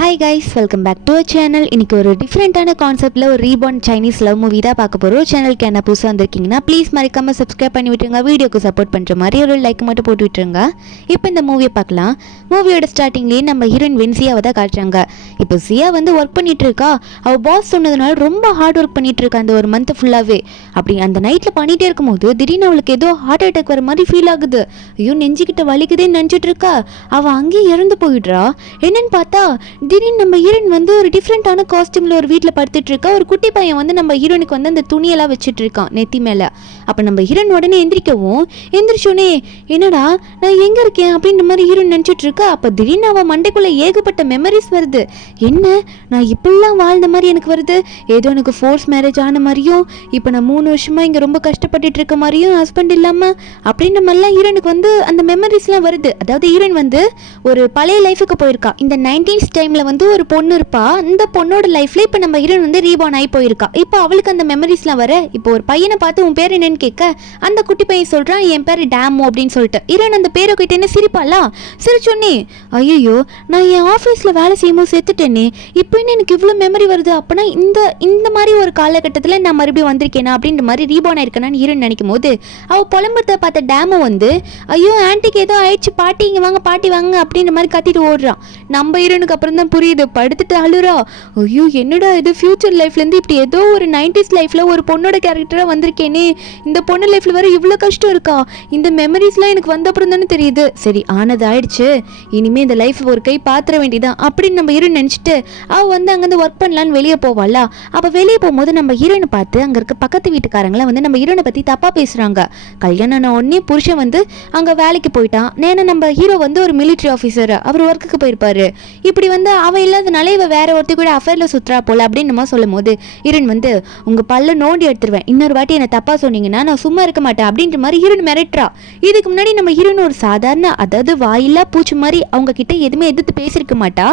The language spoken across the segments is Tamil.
Hi guys, welcome back to channel. இன்றைக்கி ஒரு டிஃப்ரெண்ட்டான கான்செப்டில் ஒரு ரீபார்ன் சைனீஸ் லவ் மூவி தான் பார்க்க போகிறோம். சேனலுக்கு என்ன புதுசாக வந்திருக்கீங்கன்னா ப்ளீஸ் மறக்காமல் சப்ஸ்கிரைப் பண்ணி விட்டுருங்க. வீடியோக்கு சப்போர்ட் பண்ணுற மாதிரி ஒரு லைக் மட்டும் போட்டு விட்டுருங்க. இப்போ இந்த மூவியை பார்க்கலாம். மூவியோட ஸ்டார்டிங்லேயே நம்ம ஹீரோயின் வென்சியாவை தான் காட்டுறாங்க. இப்போ சியா வந்து ஒர்க் பண்ணிட்டு இருக்கா. அவள் பாஸ் சொன்னதுனால ரொம்ப ஹார்ட் ஒர்க் பண்ணிட்டு இருக்கா அந்த ஒரு மந்த் ஃபுல்லாகவே. அப்படி அந்த நைட்டில் பண்ணிகிட்டே இருக்கும்போது திடீர்னு அவளுக்கு ஏதோ ஹார்ட் அட்டாக் வர மாதிரி ஃபீல் ஆகுது. ஐயோ நெஞ்சுக்கிட்ட வலிக்குதுன்னு நினச்சிட்டு இருக்கா. அவள் அங்கேயே இறந்து போயிடுறா. என்னன்னு பார்த்தா திடீர்னு நம்ம ஹீரோயின் வந்து ஒரு டிஃப்ரெண்டான காஸ்டியூமில் ஒரு வீட்டில் படுத்துட்டு இருக்கா. ஒரு குட்டி பையன் வந்து நம்ம ஹீரோனுக்கு வந்து அந்த துணியெல்லாம் வச்சுட்டு இருக்கான் நெத்தி மேலே. அப்போ நம்ம ஹீரோயின் உடனே எந்திரிக்கவும், எந்திரிச்சோடனே என்னடா நான் எங்கே இருக்கேன் அப்படின்ற மாதிரி ஹீரோயின் நினச்சிட்டு இருக்கா. அப்போ திடீர்னு அவள் மண்டைக்குள்ளே ஏகப்பட்ட மெமரிஸ் வருது. என்ன நான் இப்படிலாம் வாழ்ந்த மாதிரி எனக்கு வருது, ஏதோ எனக்கு ஃபோர்ஸ் மேரேஜ் ஆன மாதிரியும், இப்போ நான் 3 வருஷமாக இங்கே ரொம்ப கஷ்டப்பட்டுட்டு இருக்க மாதிரியும், ஹஸ்பண்ட் இல்லாமல் அப்படின்ற மாதிரிலாம் ஹீரோனுக்கு வந்து அந்த மெமரிஸ்லாம் வருது. அதாவது ஹீரோயின் வந்து ஒரு பழைய லைஃபுக்கு போயிருக்கா. இந்த 90s டைமில் வந்து ஒரு பொண்ணு இருப்பா. இந்த பொண்ணோட லைஃப்ல இப்போ நம்ம ஹீரோயின் வந்து ரீபார்ன் ஆகி போயிருக்கா. இப்போ அவளுக்கு அந்த மெமரிஸ்லாம் வர இப்போ ஒரு பையனை பார்த்து உன் பேர் என்னன்னு கேட்க அந்த குட்டி பையன் சொல்றான் என் பேர் டேமோ அப்படின்னு சொல்லிட்டு. ஹீரோயின் அந்த பேரை கிட்ட என்ன சிரிப்பாளா. சிரிச்சோன்னே ஐயோ நான் என் ஆஃபீஸில் வேலை செய்யும்போது செத்துட்டேனே, இப்போ என்ன எனக்கு இவ்வளோ மெமரி வருது, அப்போனா இந்த மாதிரி ஒரு காலகட்டத்தில் நான் மறுபடியும் வந்திருக்கேனா அப்படின்ற மாதிரி ரீபார்ன் ஆயிருக்கேனான்னு ஹீரோயின் நினைக்கும் போது அவள் புலம்புறத பார்த்த டேமோ வந்து ஐயோ ஆன்ட்டிக்கு ஏதோ ஆயிடுச்சு, பாட்டி இங்கே வாங்க பாட்டி வாங்க அப்படின்ற மாதிரி கத்திட்டு ஓடுறான். நம்ம ஹீரோனுக்கு அப்புறம் தான் புரியுது, படுத்துட்டு அழுறா. ஐயோ என்னடா இது, ஃபியூச்சர் லைஃப்லேருந்து இப்படி ஏதோ ஒரு 90s லைஃப்பில் ஒரு பொண்ணோட கேரக்டராக வந்திருக்கேனே, இந்த பொண்ணு லைஃப்பில் வேறு இவ்வளோ கஷ்டம் இருக்கா, இந்த மெமரிஸ்லாம் எனக்கு வந்த அப்புறம் தானே தெரியுது. சரி ஆனது ஆயிடுச்சு, இனிமேல் இந்த லைஃப் ஒரு கை பாத்திர வேண்டியதான் அப்படின்னு நம்ம ஹீரோயின் நினச்சிட்டு அவள் வந்து அங்கேருந்து ஒர்க் பண்ணலான்னு வெளியே போவாளா. அப்போ வெளியே போகும்போது நம்ம ஹீரோயினை பார்த்து அங்கே இருக்க பக்கத்து வீட்டுக்காரங்களாம் வந்து நம்ம ஹீரோனை பற்றி தப்பாக பேசுகிறாங்க. கல்யாணம் ஆன உடனே புருஷன் வந்து அங்கே வேலைக்கு போயிட்டான், நேனா நம்ம ஹீரோ வந்து ஒரு மிலிட்ரி ஆஃபீஸர், அவர் ஒர்க்குக்கு போயிருப்பாரு, இப்படி வந்து அவன் இல்லாதனால இவ வேற ஒருத்தி கூட அஃபேரில் சுற்றுறா போல அப்படின்னு நம்ம சொல்லும் போது ஹீரோயின் வந்து உங்கள் பல்ல நோண்டி எடுத்துருவேன், இன்னொரு வாட்டி என்னை தப்பாக சொன்னீங்கன்னா நான் சும்மா இருக்க மாட்டேன் அப்படின்ற மாதிரி ஹீரோயின் மிரட்டுறா. இதுக்கு முன்னாடி நம்ம ஹீரோயின் ஒரு சாதாரண, அதாவது வாயில்லா பூச்சி மாதிரி அவங்க கிட்ட எதுவுமே எதிர்த்து பேசியிருக்க மாட்டா.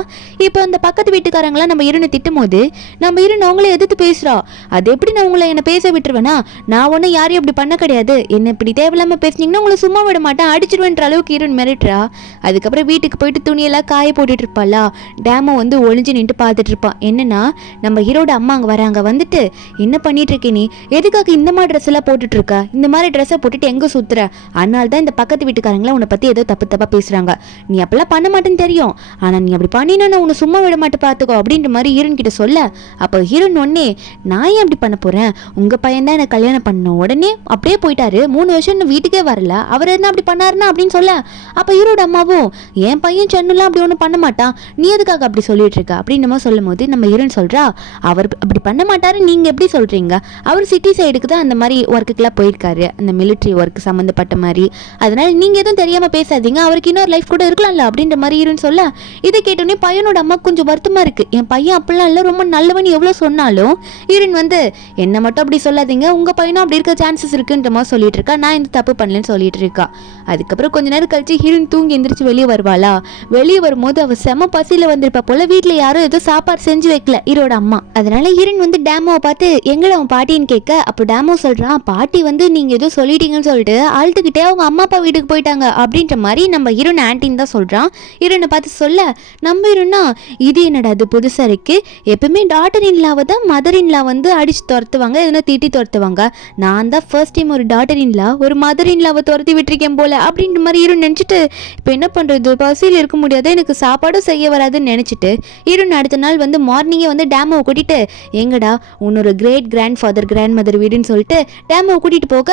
இப்போ அந்த பக்கத்து வீட்டுக்காரங்களாம் நம்ம ஹீரோனை திட்டும் போது நம்ம ஹீரோயின் அவங்களே எதிர்த்து பேசுகிறா. அது எப்படி நான் உங்களை என்னை பேச விட்டுருவேனா, நான் ஒன்றும் யாரையும் அப்படி பண்ண கிடையாது, என்ன இப்படி தேவையில்லாமல் பேசுனீங்கன்னா உங்களை சும்மா விட மாட்டேன், அடிச்சிடுவேன்ற அளவுக்கு ஹீரோயின் மிரட்டுறா. அதுக்கப்புறம் வீட்டுக்கு போயிட்டு துணியெல்லாம் காய போட்டுட்டு இருப்பாளா. டேமோ வந்து ஒளிஞ்சு நின்று பார்த்துட்டு இருப்பான். என்னன்னா நம்ம ஹீரோட அம்மா அங்கே வராங்க, வந்துட்டு என்ன பண்ணிட்டு இருக்கே நீ, எதுக்காக இந்த மாதிரி ட்ரெஸ் எல்லாம் போட்டுட்டு இருக்க, இந்த மாதிரி ட்ரெஸ்ஸை போட்டுட்டு எங்கே சுத்துற, அதனால தான் இந்த பக்கத்து வீட்டுக்காரங்களா உன்னை பற்றி ஏதோ தப்பா பேசுகிறாங்க, நீ அப்பெல்லாம் பண்ண மாட்டேன்னு தெரியும், ஆனால் நீ அப்படி பண்ணினா நான் உன்னை சும்மா விட மாட்டேன் பார்த்துக்கோ அப்படின்ற மாதிரி ஹீரோயின் கிட்ட சொல்ல. அப்போ ஹீரோயின் ஒன்னே நான் ஏன் அப்படி பண்ண போகிறேன், உங்கள் பையன் தான் எனக்கு கல்யாணம் பண்ண உடனே அப்படியே போயிட்டாரு, 3 வருஷம் இன்னும் வீட்டுக்கே வரல, அவர் என்ன அப்படி பண்ணாருன்னா அப்படின்னு சொல்ல. அப்போ ஹீரோட அம்மாவும் என் பையன் சென்னுலாம் அப்படி ஒன்றும் பண்ண மாட்டான், நீ எதுக்காக அப்படி சொல்லிட்டு இருக்க அப்படின்னு நம்ம சொல்லும் போது நம்ம ஹீரோயின் சொல்றா அவர் அப்படி பண்ண மாட்டாரு நீங்க எப்படி சொல்றீங்க, அவர் சிட்டி சைடுக்கு தான் அந்த மாதிரி ஒர்க்குக்கெல்லாம் போயிருக்காரு, அந்த மிலிட்ரி ஒர்க் சம்மந்தப்பட்ட மாதிரி, அதனால நீங்க எதுவும் தெரியாம பேசாதீங்க, அவருக்கு இன்னொரு லைஃப் கூட இருக்கலாம்ல அப்படின்ற மாதிரி ஹீரோயின் சொல்ல. இதை கேட்டோன்னே பையனோட அம்மா கொஞ்சம் வருத்தமா இருக்கு, என் பையன் அப்படிலாம் இல்லை, ரொம்ப நல்லவன் எவ்வளவு சொன்னாலும் ஹீரோயின் வந்து என்ன மட்டும் அப்படி சொல்லாதீங்க, உங்க பையனும் அப்படி இருக்க சான்சஸ் இருக்குன்ற மாதிரி சொல்லிட்டு இருக்கா, நான் இந்த தப்பு பண்ணலன்னு சொல்லிட்டு இருக்கா. அதுக்கப்புறம் கொஞ்ச நேரம் கழிச்சு ஹீரோயின் தூங்கி எந்திரிச்சு வெளியே வருவாளா. வெளியே வரும்போது அவ செம பசியில வந்திருப்பா போல, வீட்டுல யாரும் ஏதோ சாப்பாடு செஞ்சு வைக்கல ஹீரோட அம்மா. அதனால ஹீரோயின் வந்து டேமோவை பார்த்து எங்கட அவன் பாட்டின்னு கேட்க, அப்போ டேமோ சொல்றான் பாட்டி வந்து நீங்க ஏதோ சொல்லிட்டீங்கன்னு சொல்லிட்டு ஆழ்த்துக்கிட்டே அவங்க அம்மா அப்பா வீட்டுக்கு போயிட்டாங்க அப்படின்ற மாதிரி நம்ம ஹீரோயின் ஆன்டின்னு தான் சொல்றான். ஹீரோனை பார்த்து சொல்ல நம்ம ஹீரோனா இது என்னடா அது புதுசா இருக்கு, எப்பவுமே டாட்டர் இன்லாவை தான் மதர் இன்லா வந்து அடிச்சு துரத்துவாங்க, எதுனா திட்டி துரத்துவாங்க, நான் தான் ஃபர்ஸ்ட் டைம் ஒரு டாட்டர் இன்லா ஒரு மதர் இன்லாவை துரத்தி விட்டுருக்கேன் போல அப்படின்ற மாதிரி ஹீரோயின் நினைச்சிட்டு இப்போ என்ன பண்றது, பசியில் இருக்க முடியாது, எனக்கு சாப்பாடும் செய்ய வராதுன்னு நினைச்சிட்டு ஹீரோயின் அடுத்த நாள் வந்து மார்னிங்கே வந்து டேமோவை கூட்டிட்டு எங்கடா உன்னோட great grandfather grandmother வீடுன்னு சொல்லிட்டு டேமோவை கூட்டிட்டு போக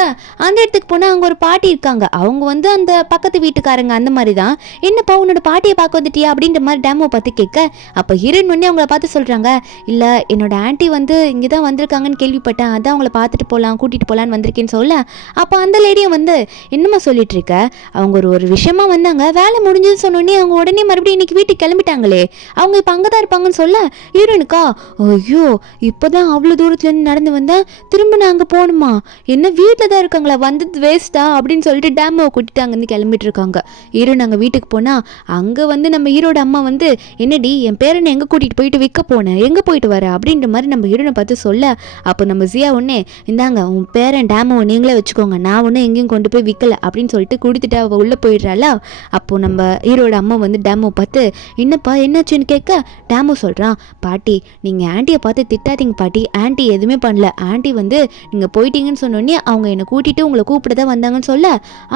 அந்த இடத்துக்கு போனால் அங்கே ஒரு பாட்டி இருக்காங்க, அவங்க வந்து அந்த பக்கத்து வீட்டுக்காரங்க அந்த மாதிரி தான். என்னப்பா உன்னோட பாட்டியை பார்க்க வந்துட்டியா அப்படின்ற மாதிரி டேமோவை பார்த்து கேட்க, அப்போ ஹீரோயின் வந்து அவங்கள பார்த்து சொல்கிறாங்க இல்லை என்னோட ஆன்ட்டி வந்து இங்கே தான் வந்திருக்காங்கன்னு கேள்விப்பட்டேன், அதான் அவங்கள பார்த்துட்டு போகலாம் கூட்டிகிட்டு போகலான்னு வந்திருக்கேன்னு சொல்ல. அப்போ அந்த லேடியும் வந்து என்னம்மா சொல்லிட்டு இருக்க, அவங்க ஒரு விஷயமா வந்தாங்க, வேலை முடிஞ்சதுன்னு சொன்னோடனே அவங்க உடனே மறுபடியும் இன்னைக்கு வீட்டுக்கு கிளம்பிட்டாங்களே, அவங்க இப்போ அங்கே தான் இருப்பாங்கன்னு சொல்ல. ஹீரோயினுக்கா ஐயோ இப்போதான் அவ்வளோ தூரத்துலேருந்து நடந்து வந்தேன், திரும்ப நான் அங்கே போகணுமா, என்ன வீட்டில் தான் இருக்காங்களா, வந்தது வேஸ்ட்டா அப்படின்னு சொல்லிட்டு டேமோவை கூட்டிட்டு அங்கேருந்து கிளம்பிட்டு இருக்காங்க. ஹீரோயின் அங்கே வீட்டுக்கு போனால் அங்கே வந்து நம்ம ஹீரோட அம்மா வந்து என்னடி என் பேரனை எங்கே கூட்டிகிட்டு போயிட்டு விற்க போனேன், எங்கே போயிட்டு வர அப்படின்ற மாதிரி நம்ம ஹீரோனை பார்த்து சொல்ல. அப்போ நம்ம ஜியா ஒன்னே இந்தாங்க உன் பேரன் டேமோவை நீங்களே வச்சுக்கோங்க, நான் ஒன்றும் எங்கேயும் கொண்டு போய் விற்கல அப்படின்னு சொல்லிட்டு கொடுத்துட்டு அவள் உள்ளே போயிடுறாளா. அப்போது நம்ம ஹீரோட அம்மா வந்து டேமோவை பார்த்து என்னப்பா என்ன என்னாச்சுன்னு கேட்க டேமு சொல்கிறான், பாட்டி நீங்கள் ஆண்டியை பார்த்து திட்டாதீங்க பாட்டி, ஆண்டி எதுவுமே பண்ணல, ஆண்டி வந்து நீங்கள் போயிட்டீங்கன்னு சொன்னோடனே அவங்க என்னை கூட்டிகிட்டு உங்களை கூப்பிட தான் வந்தாங்கன்னு சொல்ல,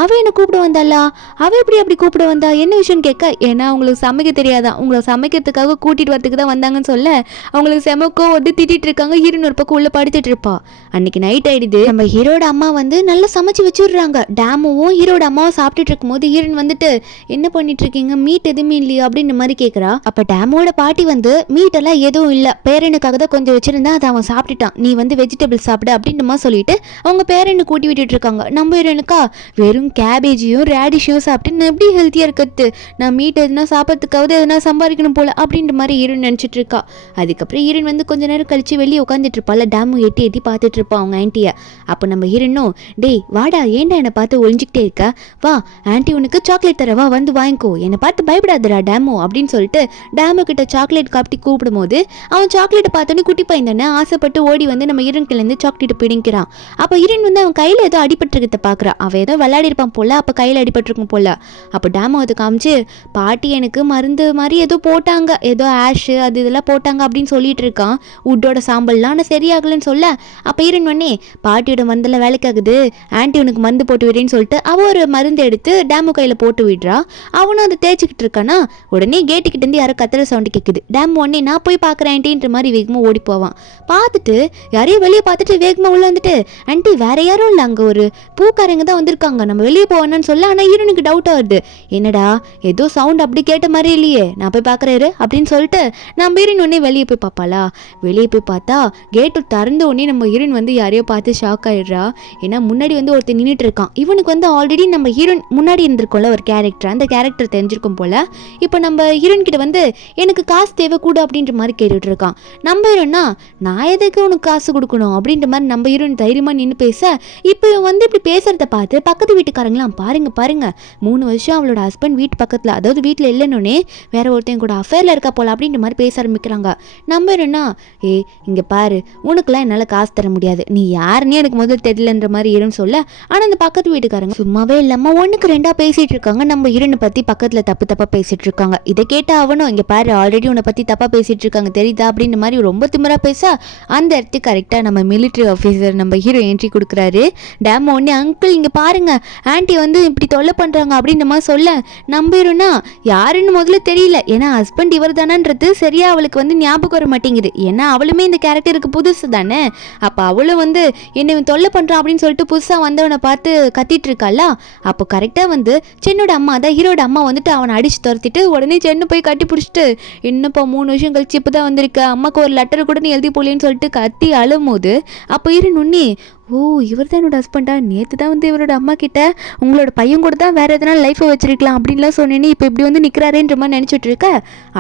அவள் என்னை கூப்பிட வந்தாளா, அவள் எப்படி அப்படி கூப்பிட வந்தா, என்ன விஷயம்னு கேட்க, ஏன்னா அவங்களுக்கு சமைக்க தெரியாதான், உங்களை சமைக்கிறதுக்காக கூட்டிகிட்டு வரதுக்கு தான் வந்தாங்கன்னு சொல்ல, அவங்களுக்கு செமக்கோ வந்து திட்டிகிட்டு இருக்காங்க. ஹீரோயின் ஒரு பக்கம் உள்ள படுத்துட்டு இருப்பா. அன்னைக்கு நைட் ஆயிடுது. நம்ம ஹீரோட அம்மா வந்து நல்லா சமைச்சு வச்சுடுறாங்க. டேமுவும் ஹீரோட அம்மாவும் சாப்பிட்டுட்டு இருக்கும்போது ஹீரோயின் வந்துட்டு, என்ன பண்ணிட்டு இருக்கீங்க, மீட் எதுவுமே இல்லையா அப்படின்ற மாதிரி கேட்குறா. அப்போ டேமோட பாட்டி வந்து, மீட் எல்லாம் எதுவும் இல்லை, பேரனுக்காக தான் கொஞ்சம் வச்சிருந்தா அதை அவன் சாப்பிட்டுட்டான், நீ வந்து வெஜிடபிள் சாப்பிடு அப்படின்ற மாதிரி சொல்லிட்டு அவங்க பேரனு கூட்டி விட்டுட்டு இருக்காங்க. நம்ம ஹீரோனுக்கா வெறும் கேபேஜையும் ரேடிஷையும் சாப்பிட்டு நான் எப்படி ஹெல்த்தியாக இருக்கிறது, நான் மீட் எதுனா சாப்பிட்றதுக்காவது எதுனா சம்பாதிக்கணும் போல அப்படின்ற மாதிரி ஹீரோயின் நினச்சிட்டு இருக்கா. அதுக்கப்புறம் ஹீரோயின் வந்து கொஞ்ச நேரம் கழிச்சு வெளியே உட்காந்துட்டு இருப்பாள். டேமு எட்டி எட்டி பார்த்துட்டு இருப்பான் அவங்க ஆன்ட்டியை. அப்போ நம்ம ஹீரோனும், டேய் வாடா, ஏன்டா என்னை பார்த்து ஒழிஞ்சிக்கிட்டே இருக்க, வா ஆன்ட்டி உனக்கு சாக்லேட் தரவா, வந்து வாங்கிக்கோ, என்னை பார்த்து பயப்படாதடா டேமு அப்படின்னு சொல்லிட்டு டேமு கிட்ட சாக்லேட் காப்பிட்டு கூப்பிடும் போது அவன் சாக்லேட்டை பார்த்தோன்னே குட்டி பையன் தானே ஆசைப்பட்டு ஓடி வந்து நம்ம ஹீரோன்கிலேருந்து சாக்லேட் பிடிக்கிறான். அப்போ ஹீரோயின் வந்து அவன் கையில் ஏதோ அடிபட்டிருக்கிறத பார்க்குறான். அவன் ஏதோ விளையாடி இருப்பான் போல, அப்போ கையில் அடிபட்டிருக்கும் போல. அப்போ டேமு அதை காமிச்சு, பாட்டி எனக்கு மருந்து மாதிரி ஏதோ போட்டாங்க, ஏதோ ஆஷு அது இதெல்லாம் போட்டாங்க அப்படின்னு சொல்லிட்டு இருக்கான். உட்டோட சாம்பல்லாம் ஆனால் சரியாகலன்னு சொல்ல, அப்போ ஹீரோயின் உடனே, பாட்டியோட மருந்தில் வேலைக்காகுது, ஆன்ட்டி உனக்கு மருந்து போட்டு விடுறேன்னு சொல்லிட்டு அவள் ஒரு மருந்து எடுத்து டேமு கையில் போட்டு விடுறா. அவனும் அதை தேய்ச்சிக்கிட்டு இருக்கானா, உடனே கேட்டுக்கிட்ட இருந்து யாரோ கத்துற சவுண்டு கேட்குது. டேமு உடனே நான் போய் பார்க்குறேன் ஆன்ட்டின்ற மாதிரி வேகமாக ஓடி போவான். பார்த்துட்டு யாரையும் வெளியே பார்த்துட்டு வேகமாக உள்ள வந்துட்டு, ஆன்ட்டி வேற யாரும் இல்லை, அங்கே ஒரு பூக்காரங்க தான் வந்திருக்காங்க, நம்ம வெளியே போவானு சொல்ல. ஆனால் ஹீரோனுக்கு டவுட் ஆகுது, என்னடா ஏதோ சவுண்ட் அப்படி கேட்ட மாதிரி இல்லையே, நான் போய் பார்க்குறேரு அப்படின்னு சொல்லிட்டு நம்ம ஹீரோயின் உடனே வெளியே போய் பார்ப்பாளா. வெளியே போய் பார்த்தா கேட்டு திறந்த உடனே நம்ம ஹீரோயின் வந்து யாரையோ பார்த்து ஷாக் ஆயிடுறா. ஏன்னா முன்னாடி வந்து ஒருத்தர் நின்றுட்டு இருக்கான். இவனுக்கு வந்து ஆல்ரெடி நம்ம ஹீரோயின் முன்னாடி இருந்திருக்கோம்ல ஒரு கேரக்டர், அந்த கேரக்டர் தெரிஞ்சிருக்கும் போல. இப்போ நம்ம ஹீரோயின் கிட்ட வந்து எனக்கு காசு தேவை கூட அப்படின்ற மாதிரி கேட்டுட்டு இருக்கான். நம்ம ஹீரோயினா, நான் எதுக்கு உனக்கு காசு கொடுக்கணும் அப்படின்ற மாதிரி நம்ம ஹீரோயின் தைரியமாக நின்று பேச, இப்போ வந்து இப்படி பேசுறத பார்த்து பக்கத்து வீட்டுக்காரங்களாம் பாருங்க பாருங்க 3 வருஷம் அவளோட ஹஸ்பண்ட் வீட்டு பக்கத்தில், அதாவது வீட்டில் இல்லைன்னொன்னே வேற ஒருத்தன் கூட அஃபேரில் இருக்கா போல அப்படின்ற மாதிரி பேச ஆரம்பிக்கிறாங்க. நம்ம ஹீரோயினா, இங்கே பாரு, உனக்குலாம் என்னால் காசு தர முடியாது, நீ யாருன்னே எனக்கு முதல்ல தெரியலன்ற மாதிரி ஹீரோன்னு சொல்ல. ஆனால் அந்த பக்கத்து வீட்டுக்காரங்க சும்மாவே இல்லாமல் ஒன்றுக்கு 2 பேசிட்டு இருக்காங்க. நம்ம ஹீரோனை பற்றி பக்கத்தில் தப்பாக பேசிட்டு இருக்காங்க. இதை கேட்ட அவனும், இங்கே பாரு ஆல்ரெடி உன்னை பற்றி தப்பாக பேசிட்டு இருக்காங்க தெரியுதா அப்படின்ற மாதிரி ரொம்ப திமிரா பேச, அந்த இடத்துக்கு கரெக்டாக நம்ம மிலிட்ரி ஆஃபீஸர் நம்ம ஹீரோ என்ட்ரி கொடுக்குறாரு. டேம் உடனே, அங்கிள் இங்கே பாருங்க ஆன்ட்டி வந்து இப்படி தொல்லை பண்ணுறாங்க அப்படின்ற மாதிரி சொல்ல, நம்ம ஹீரோனா யாருன்னு முதல்ல தெரியல, ஏன்னா ஹஸ்பண்ட் இவர் தானன்றது சரியா அவளுக்கு வந்து ஞாபகம் வர மாட்டேங்குது, ஏன்னா அவளுமே இந்த கேரக்டருக்கு புதுசு தானே. அப்போ அவளும் வந்து என்னை தொல்லை பண்ணுறான் அப்படின்னு சொல்லிட்டு புதுசாக வந்தவனை பார்த்து கத்திட்டு இருக்காளா. அப்போ கரெக்டாக வந்து சென்னோட அம்மா, அதான் ஹீரோட அம்மா வந்துட்டு அவனை அடிச்சு துரத்திட்டு உடனே சென்னு போய் கட்டி பிடிச்சிட்டு, என்னப்பா 3 வருஷம் கழிச்சு இப்போ தான் வந்திருக்க, அம்மாவுக்கு ஒரு லெட்டர் கூட நீ எழுதி போலேன்னு சொல்லிட்டு கத்தி அழும் போது, அப்போ ஹீரோயின் உடனே, ஓ இவர் தான் என்னோட ஹஸ்பண்டா, நேற்று தான் வந்து இவரோட அம்மா கிட்ட உங்களோட பையன் கூட தான் வேறு எதனா லைஃப்பை வச்சிருக்கலாம் அப்படின்லாம் சொன்னேன்னு இப்போ இப்படி வந்து நிற்கிறாரேன்ற மாதிரி நினச்சிட்டு இருக்க.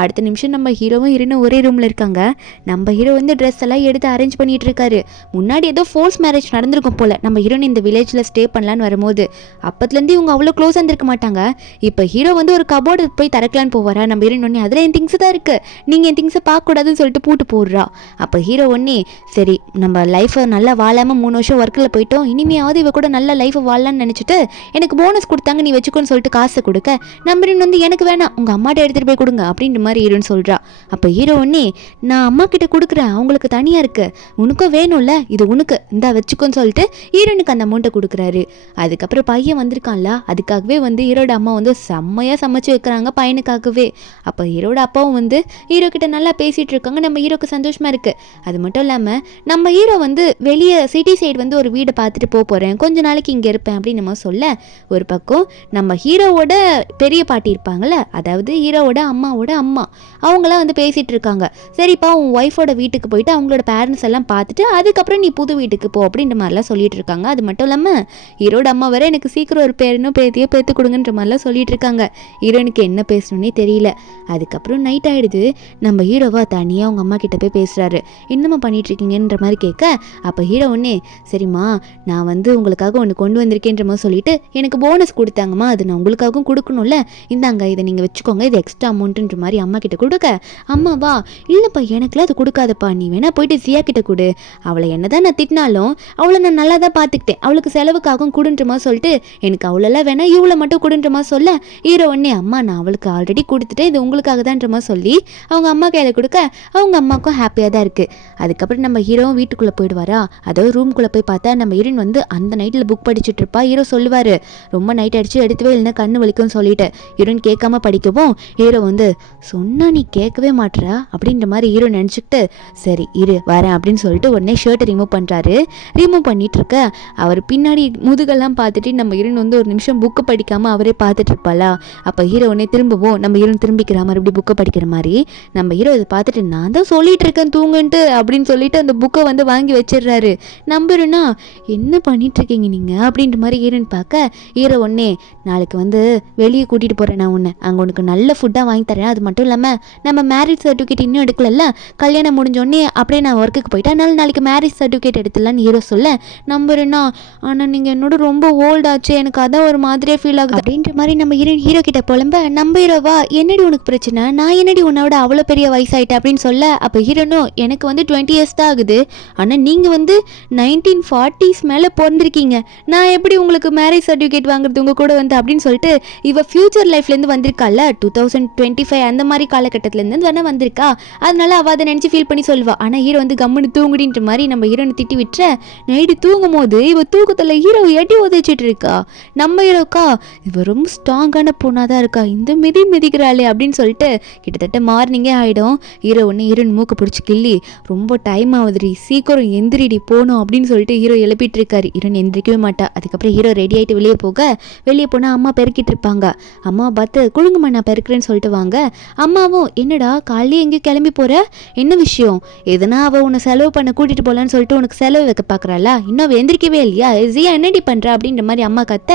அடுத்த நிமிஷம் நம்ம ஹீரோவும் ஹீரோனும் ஒரே ரூமில் இருக்காங்க. நம்ம ஹீரோ வந்து ட்ரெஸ் எல்லாம் எடுத்து அரேஞ்ச் பண்ணிட்டு இருக்காரு. முன்னாடி ஏதோ ஃபோர்ஸ் மேரேஜ் நடந்திருக்கும் போல் நம்ம ஹீரோன் இந்த வில்லேஜில் ஸ்டே பண்ணலான்னு வரும்போது, அப்பத்துலேருந்து இவங்க அவ்வளோ க்ளோஸாக இருந்திருக்க மாட்டாங்க. இப்போ ஹீரோ வந்து ஒரு கபோர்டு போய் திறக்கலான்னு போவாரா. நம்ம ஹீரோன் ஒன்னே, அதில் என் திங்ஸ் தான் இருக்குது, நீங்கள் என் திங்ஸை பார்க்கக்கூடாதுன்னு சொல்லிட்டு பூட்டு போடுறா. அப்போ ஹீரோ ஒன்னே, சரி நம்ம லைஃப்பை நல்லா வாழாமல் 3 வருஷம் ஒர்க்கில் போயிட்டோம், இனிமையாவது இவ கூட நல்ல லைஃப்பை வாழலான்னு நினச்சிட்டு எனக்கு போனஸ் கொடுத்தாங்க, நீ வச்சுக்கோன்னு சொல்லிட்டு காசை கொடுக்க, நம்பரின் வந்து எனக்கு வேணாம் உங்கள் அம்மாட்ட எடுத்துகிட்டு போய் கொடுங்க அப்படின்ற மாதிரி ஹீரோன்னு சொல்கிறா. அப்போ ஹீரோ ஒன்னே, நான் அம்மா கிட்ட கொடுக்குறேன், அவங்களுக்கு தனியாக இருக்கு, உனக்கும் வேணும்ல, இது உனக்கு இந்தா வச்சுக்கோன்னு சொல்லிட்டு ஹீரோனுக்கு அந்த அமௌண்ட்டை கொடுக்குறாரு. அதுக்கப்புறம் பையன் வந்திருக்கான்ல, அதுக்காகவே வந்து ஹீரோட அம்மா வந்து செம்மையாக சமைச்சு வைக்கிறாங்க பையனுக்காகவே. அப்போ ஹீரோட அப்பாவும் வந்து ஹீரோ கிட்ட நல்லா பேசிகிட்டு இருக்காங்க. நம்ம ஹீரோக்கு சந்தோஷமாக இருக்குது. அது மட்டும் இல்லாமல் நம்ம ஹீரோ வந்து வெளியே சிட்டி சைடு வந்து ஒரு வீடு பார்த்துட்டு போகிறேன், கொஞ்ச நாளைக்கு இங்கே இருப்பேன் அப்படின்னு நம்ம சொல்ல, ஒரு பக்கம் நம்ம ஹீரோவோட பெரிய பாட்டி இருப்பாங்கள்ல, அதாவது ஹீரோவோட அம்மாவோட அம்மா, அவங்களாம் வந்து பேசிகிட்டு இருக்காங்க. சரிப்பா உன் ஒய்ஃபோட வீட்டுக்கு போயிட்டு அவங்களோட பேரண்ட்ஸ் எல்லாம் பார்த்துட்டு அதுக்கப்புறம் நீ புது வீட்டுக்கு போ அப்படின்ற மாதிரிலாம் சொல்லிட்டு இருக்காங்க. அது மட்டும் இல்லாமல் ஹீரோட அம்மா வேற எனக்கு சீக்கிரம் ஒரு பேரனும் பேத்தியோ பேத்து கொடுங்கன்ற மாதிரிலாம் சொல்லிட்டு இருக்காங்க. ஹீரோனுக்கு என்ன பேசணுன்னே தெரியல. அதுக்கப்புறம் நைட் ஆகிடுது. நம்ம ஹீரோவா தனியாக அவங்க அம்மா கிட்ட போய் பேசுகிறாரு. என்னம்மா பண்ணிட்டு இருக்கீங்கன்ற மாதிரி கேட்க, அப்போ ஹீரோ ஒன்னே, சரி சரிம்மா, நான் வந்து உங்களுக்காக ஒன்று கொண்டு வந்திருக்கேன்ற மாதிரி சொல்லிட்டு எனக்கு போனஸ் கொடுத்தாங்கம்மா, அது நான் உங்களுக்காகவும் கொடுக்கணும்ல, இந்தாங்க இதை நீங்கள் வச்சுக்கோங்க, இது எக்ஸ்ட்ரா அமௌண்ட்டுன்ற மாதிரி அம்மா கிட்ட கொடுக்க, அம்மாவா இல்லைப்பா எனக்குலாம் அது கொடுக்காதப்பா, நீ வேணா போயிட்டு ஜியா கிட்ட கொடு, அவளை என்னதான் நான் திட்டினாலும் அவளை நான் நல்லா தான் பார்த்துக்கிட்டேன், அவளுக்கு செலவுக்காகவும் கொடுன்ற மாதிரி சொல்லிட்டு எனக்கு அவளெல்லாம் வேணா இவ்வளோ மட்டும் கொடுன்ற மாதிரி சொல்ல ஹீரோ உடனே அம்மா நான் அவளுக்கு ஆல்ரெடி கொடுத்துட்டேன், இது உங்களுக்காக தான்ற மாதிரி சொல்லி அவங்க அம்மா கையில் கொடுக்க அவங்க அம்மாவுக்கும் ஹாப்பியாக தான் இருக்குது. அதுக்கப்புறம் நம்ம ஹீரோவும் வீட்டுக்குள்ளே போயிடுவாரா, அதாவது ரூம்குள்ளே போய் பார்த்தா நம்ம ஹீரோயின் வந்து அந்த நைட்டில் புக் படிச்சுட்டு இருப்பா. ஹீரோ சொல்லுவார் ரொம்ப நைட் அடிச்சு எடுத்துவே இல்லைன்னா கண்ணு வலிக்கும்னு சொல்லிட்டு ஹீரோயின் கேட்காம படிக்கவும் ஹீரோ வந்து சொன்னா நீ கேட்கவே மாட்டா அப்படின்ற மாதிரி ஹீரோ நினச்சிக்கிட்டு சரி இரு வரேன் அப்படின்னு சொல்லிட்டு உடனே ஷர்ட்டை ரிமூவ் பண்ணுறாரு. ரிமூவ் பண்ணிட்டு இருக்க அவர் பின்னாடி முதுகெல்லாம் பார்த்துட்டு நம்ம ஹீரோயின் வந்து ஒரு நிமிஷம் புக்கு படிக்காமல் அவரே பார்த்துட்டு இருப்பாளா. அப்போ ஹீரோ உடனே திரும்பவும் நம்ம ஹீரோயின் திரும்பிக்கிற மறுபடியும் புக்கை படிக்கிற மாதிரி நம்ம ஹீரோ இதை பார்த்துட்டு நான் தான் சொல்லிட்டு இருக்கேன் தூங்குன்ட்டு அப்படின்னு சொல்லிட்டு அந்த புக்கை வந்து வாங்கி வச்சிடுறாரு. நம்புறேன்னா என்ன பண்ணிட்டு இருக்கீங்க நீங்கள் அப்படின்ற மாதிரி ஹீரோயின் பார்க்க ஹீரோ ஒன்னே நாளைக்கு வந்து வெளியே கூட்டிகிட்டு போகிறேன் நான் ஒன்று, அங்கே உனக்கு நல்ல ஃபுட்டாக வாங்கி தரேன், அது மட்டும் இல்லாமல் நம்ம மேரேஜ் சர்டிஃபிகேட் இன்னும் எடுக்கலல்ல, கல்யாணம் முடிஞ்சோடனே அப்படியே நான் ஒர்க்குக்கு போயிட்டேன், அதனால நாளைக்கு மேரேஜ் சர்டிஃபிகேட் எடுத்துடலான்னு ஹீரோ சொல்ல நம்புறேன்னா ஆனால் நீங்கள் என்னோட ரொம்ப ஓல்டாச்சு எனக்கு அதான் ஒரு மாதிரியே ஃபீல் ஆகுது அப்படின்ற மாதிரி நம்ம ஹீரோ கிட்ட புலம்ப நம்ம ஹீரோவா என்னடி உனக்கு பிரச்சனை, நான் என்னடி உன்னோட அவ்வளோ பெரிய வயசாயிட்டேன் அப்படின்னு சொல்ல அப்போ ஹீரோனும் எனக்கு வந்து 20 years தான் ஆகுது, ஆனால் நீங்கள் வந்து 1940s மேலே பிறந்திருக்கீங்க, நான் எப்படி உங்களுக்கு மேரேஜ் சர்டிஃபிகேட் வாங்குறது உங்கள் கூட வந்து அப்படின்னு சொல்லிட்டு இவ ஃபியூச்சர் லைஃப்லேருந்து வந்திருக்கால 2025 அந்த மாதிரி காலகட்டத்திலேருந்து வேணா வந்திருக்கா, அதனால அவள் அதை நினச்சி ஃபீல் பண்ணி சொல்லுவா. ஆனால் ஹீரோ வந்து கம்முன்னு தூங்குடின்ற மாதிரி நம்ம ஹீரோனை திட்டி விட்டுற நைட்டு தூங்கும் போது இவ தூக்கத்தில் ஹீரோ எட்டி உதச்சிட்டு இருக்கா. நம்ம ஹீரோக்கா இவ ரொம்ப ஸ்ட்ராங்கான பொண்ணாக தான் இருக்கா, இந்த மிதிக்கிறாளே அப்படின்னு சொல்லிட்டு கிட்டத்தட்ட மார்னிங்கே ஆகிடும். ஹீரோ ஒன்று ஹீரோயின் மூக்க பிடிச்சி கிள்ளி ரொம்ப டைம் ஆகுதுரி சீக்கிரம் எந்திரிடி போகணும் அப்படின்னு சொல்லிட்டு ஹீரோ எழுப்பிட்டு இருக்காரு. ஹீரோயின் எந்திரிக்கவே மாட்டா. அதுக்கப்புறம் ஹீரோ ரெடி ஆகிட்டு வெளியே போனால் அம்மா பெருக்கிட்டு இருப்பாங்க. அம்மாவை பார்த்து குழுங்குமா நான் பெருக்கிறேன்னு சொல்லிட்டு வாங்க. அம்மாவும் என்னடா காலையில் எங்கேயும் கிளம்பி போகிற, என்ன விஷயம், எதுனா அவள் உன்னை செலவு பண்ண கூட்டிகிட்டு போகலான்னு சொல்லிட்டு உனக்கு செலவு வைக்க பார்க்குறாளா, இன்னும் அவள் எந்திரிக்கவே இல்லையா, ஜியா என்னடி பண்ணுறா அப்படின்ற மாதிரி அம்மா கத்த.